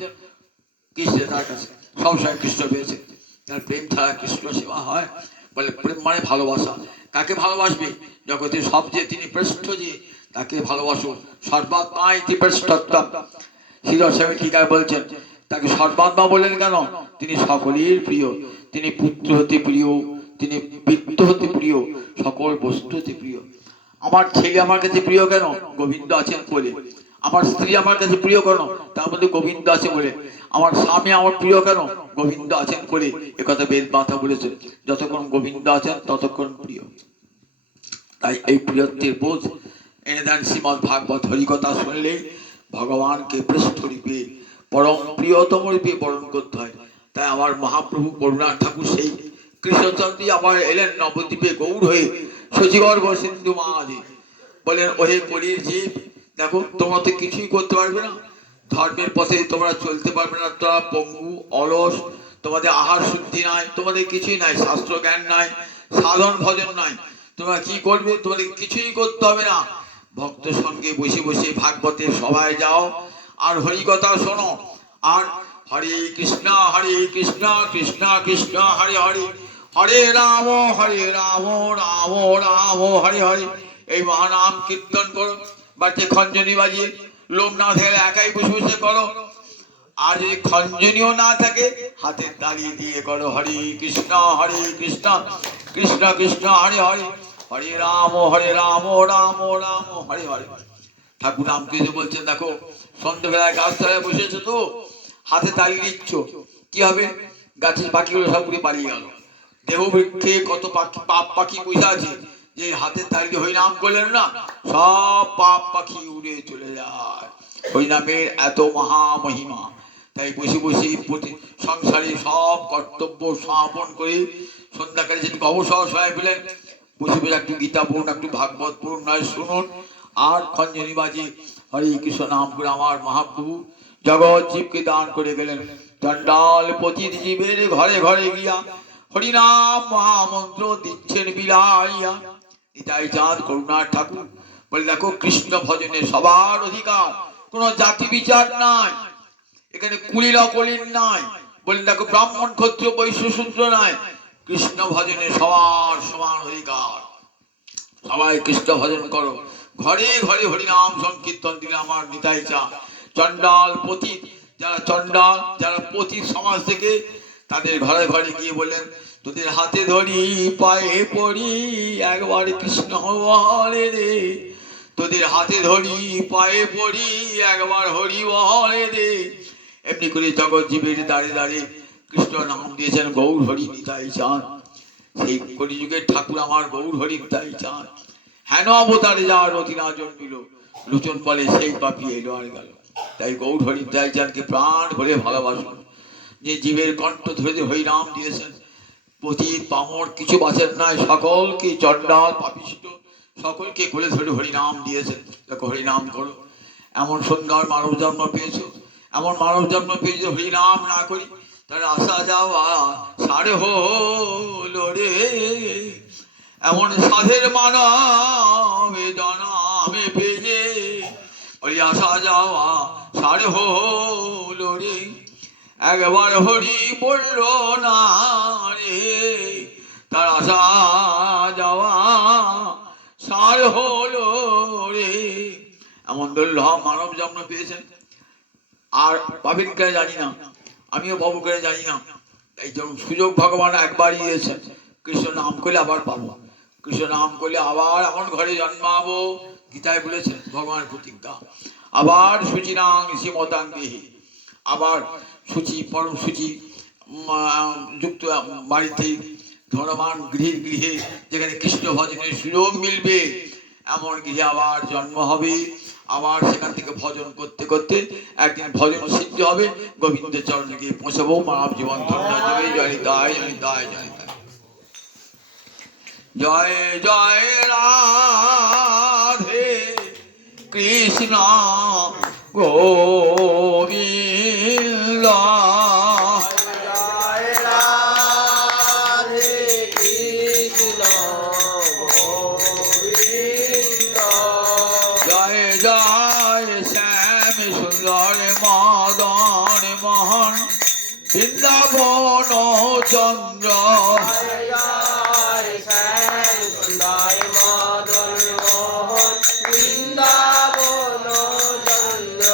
কৃষ্ণের তার কাছে, সব সময় কৃষ্ণ পেয়েছেন। তার প্রেম ছাড়া কৃষ্ণ সেবা হয়? বলে প্রেম মানে ভালোবাসা। কাকে ভালোবাসবে? জগতের সবচেয়ে তিনি শ্রেষ্ঠ, যে তাকে ভালোবাসো। সর্বাত্মাই শ্রেষ্ঠত্ব। শ্রীরস্বামী টিকায় বলছেন তাকে সর্বাত্মা বলেন কেন? তিনি সকলের প্রিয়, তিনি পুত্র হতে প্রিয়, তিনি বৃত্ত হতে প্রিয়, সকল বস্তু হতে প্রিয়। আমার ছেলে আমার কাছে প্রিয় কেন? গোবিন্দ আছেন বলে। আমার স্ত্রী আমার কাছে প্রিয় কেন? তার মধ্যে গোবিন্দ আছে বলে। আমার স্বামী আমার প্রিয় কেন? গোবিন্দ আছেন বলে। একথা বেদ মাতা বলেছেন, যতক্ষণ গোবিন্দ আছেন ততক্ষণ প্রিয়। তাই এই প্রিয়ত্বের বোধ এনে দেন শ্রীমদ ভাগবত। হরিকথা শুনলে ভগবানকে পৃষ্ঠ রূপে পরম প্রিয়তম রূপে বরণ করতে হয়। তাই আমার মহাপ্রভু করুণার ঠাকুর সেই কৃষ্ণচন্দ্রী আবার এলেন নবদ্বীপে গৌর হয়ে শশীগর্ভ সিন্ধু মাঝে। বলেন ওহে কলির জীব, দেখো তোমরা তো কিছুই করতে পারবে না, ধর্মের পথে তোমরা চলতে পারবে না, তোমরা পঙ্গু অলস, তোমাদের আহার শুদ্ধি নাই, তোমাদের কিছুই নাই, শাস্ত্র জ্ঞান নাই, সাধন ভজন নাই, তোমরা কি করবে? তোমাদের কিছুই করতে হবে না। ভক্ত সঙ্গে বসে বসে ভাগবতের সভায় যাও আর হরিকথা শোনো। আর হরে কৃষ্ণ কৃষ্ণ কৃষ্ণ হরে হরে, হরে রাম রাম রাম হরে হরে, এই মহানাম কীর্তন করো। বাড়িতে খঞ্জনি বাজিয়ে, লোক না থাকলে একাই বসে বসে করো। আর যদি খঞ্জনীয় না থাকে হাতে তালি দিয়ে করো হরে কৃষ্ণ কৃষ্ণ কৃষ্ণ হরে হরে, হরে রাম রাম রাম হরে হরে। ঠাকুর রামকৃষ্ণ বলছেন দেখো সন্ধ্যেবেলায় গাছতলায় বসেছো তো হাতে তালি দিচ্ছ, কি হবে? গাছের পাখিগুলো সব উড়ে পালিয়ে গেল। দেহ বৃক্ষে কত পাখি পাপ পাখি বসে আছে, যে হাতের তালি হরিনাম করলেন না, সব পাপ পাখি উড়ে চলে যায়। হরিনামের এত মহা মহিমা। তাই বসে বসে সংসারে সব কর্তব্য সমাপন করে সন্ধ্যাকালে যেদিকে অবসর হয়ে পেলেন, বসে বসে একটু গীতা পড়ুন, একটু ভাগবত পড়ুন, নয় শুনুন, আর খঞ্জনি বাজি হরে কৃষ্ণ নাম করে আমার মহাপ্রভু জগৎ জীবকে দান করে গেলেন। চণ্ডাল পতিত জীবের ঘরে ঘরে গিয়া হরিনাম মহামন্ত্র দিচ্ছেন বিলাইয়া। নিতাই চাঁদ করুণার ঠাকুর বলে, দেখো কৃষ্ণ ভজনে সবার অধিকার, কোনো জাতি বিচার নাই, এখানে কুলিল অকলিল নাই। বলে, দেখো ব্রাহ্মণ ক্ষত্রিয় বৈশ্য শূদ্র নাই, কৃষ্ণ ভজনে সবার সমান অধিকার, সবাই কৃষ্ণ ভজন করো। ঘরে ঘরে হরিনাম সংকীর্তন দিলে আমার নিতাই চাঁদ। চণ্ডাল পতিত, যারা চণ্ডাল, যারা পতিত সমাজ থেকে, তাদের ঘরে ঘরে গিয়ে বললেন, তোদের হাতে ধরি পায়ে পড়ি একবার কৃষ্ণ বলে রে, তোদের হাতে ধরি পায়ে পড়ি একবার হরি বলে রে। এমনি করে জগৎ জীবের দাঁড়ে দাঁড়ে কৃষ্ণ নাম দিয়েছেন গৌর হরি নিতাই চাঁদ। সেই কলিযুগের ঠাকুর আমার গৌর হরি নিতাই চাঁদ। হেন অবতারে যার অতিনা জন্মিল, লোচন বলে সেই পাপি এলো আর গেল। তাই গৌর হরি নিতাই চাঁদকে প্রাণ ভরে ভালোবাসুন। যে জীবের কণ্ঠ ধরে হরিনাম দিয়েছেন, পতিত পামর কিছু বাঁচেন নাই, সকলকে চণ্ডাল পাপিষ্ট সকলকে কোলে ধরে হরিনাম দিয়েছেন। দেখো হরিনাম করো, এমন সুন্দর মানব জন্ম পেয়েছো, এমন মানব জন্ম পেয়েছো, হরিনাম না করি তার আসা যাওয়া সারে হলো রে। এমন সাধের মানব জনামে পেয়ে ওই আসা যাওয়া সারে হলো রে। একবার হরি বলল না রে, তার আসা যাওয়া সার হলো রে। এমন দুর্লভ মানব জন্ম পেয়েছেন, আর পাবেন কে জানি না, আমিও পাবো কে জানি না। এই যেমন সুযোগ ভগবান একবারই দিয়েছেন, কৃষ্ণ নাম করলে আবার পাবো, কৃষ্ণ নাম করলে আবার এমন ঘরে জন্মাবো। গীতায় বলেছেন ভগবানের প্রতিজ্ঞা, আবার সুচিরাং শ্রীমতাঙ্গি, আবার সূচি পরম সূচি যুক্ত বাড়িতে ধনবান গৃহে গৃহে যেখানে কৃষ্ণ ভজনের সুযোগ মিলবে, এমন গৃহে আবার জন্ম হবে। আবার সেখান থেকে ভজন করতে করতে একদিন ভজন সিদ্ধ হবে, গোবিন্দের চরণে গিয়ে পৌঁছাবো, মানব জীবন ধন্য হবে। জয় দায় জয় দায় জয় দায় জয় জয় রাধে কৃষ্ণ গোবিন্দ। জয় রাধে কৃষ্ণ গোবিন্দ। জয় জয় শ্যাম সুন্দর মদন মোহন বৃন্দাবন চন্দ্র। জয় জয় শ্যাম সুন্দর মদন মোহন বৃন্দাবন চন্দ্র।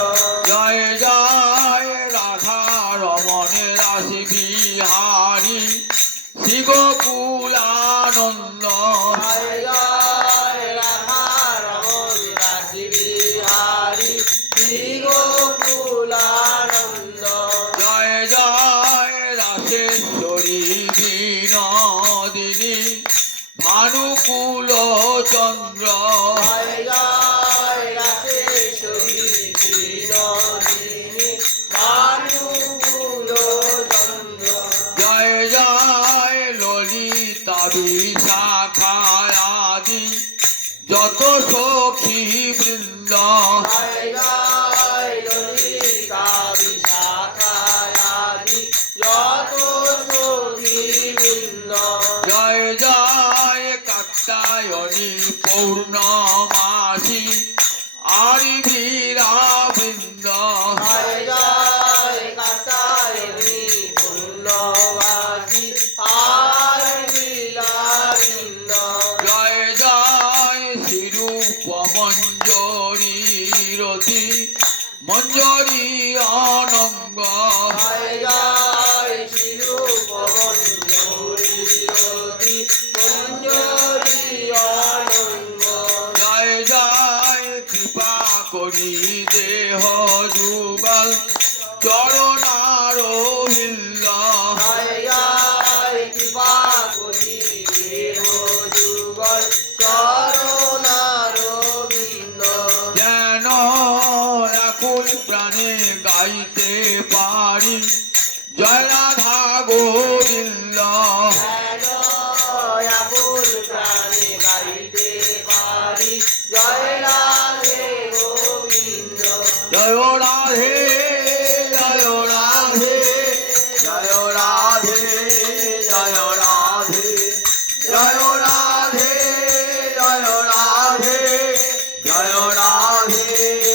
জয় জয় রাধা রমণ রাস বিহারী শ্রী গোকুলানন্দ। জয় জয় রাধা রমণ রাস বিহারী শ্রী গোকুলানন্দ। জয় জয় রাসেশ্বরী বিনোদিনী ভানুকুল চন্দ্র। জয় জয় রাসেশ্বরী বিনোদিনী ভানুকুল চন্দ্র। জয় জয় ললিতা বিশাখায়াদি যত সখী বৃন্দ। জয় জয় ললিতা বিশাখায়াদি যত সখীবৃন্দ। জয় জয় কাত্যায়নী পৌর্ণমাসী আরিভীরা বৃন্দ। জয় জয় কাত্যায়নী পূর্ণবাসী আর লীলাবৃন্দ। জয় জয় শ্রীরূপ মঞ্জরী রতি মঞ্জরী অনঙ্গ। জয় জয় শিরূপ মঞ্জরী রতি মঞ্জরী অনঙ্গ। জয় জয় কৃপা করি দেহ যুগল চরণার বিন্দ। জয় জয় কৃপা করি দেহ যুগল চরণারবিন্দ। যেন আকুল প্রাণে গাইতে পারি জয় রাধা গোবিন্দ যেন আকুল প্রাণে গাইতে পারি জয় রাধে গোবিন্দ। জয় রাধে জয় রাধে জয় রাধে জয় রাধে জয় রাধে জয় রাধে জয় রাধে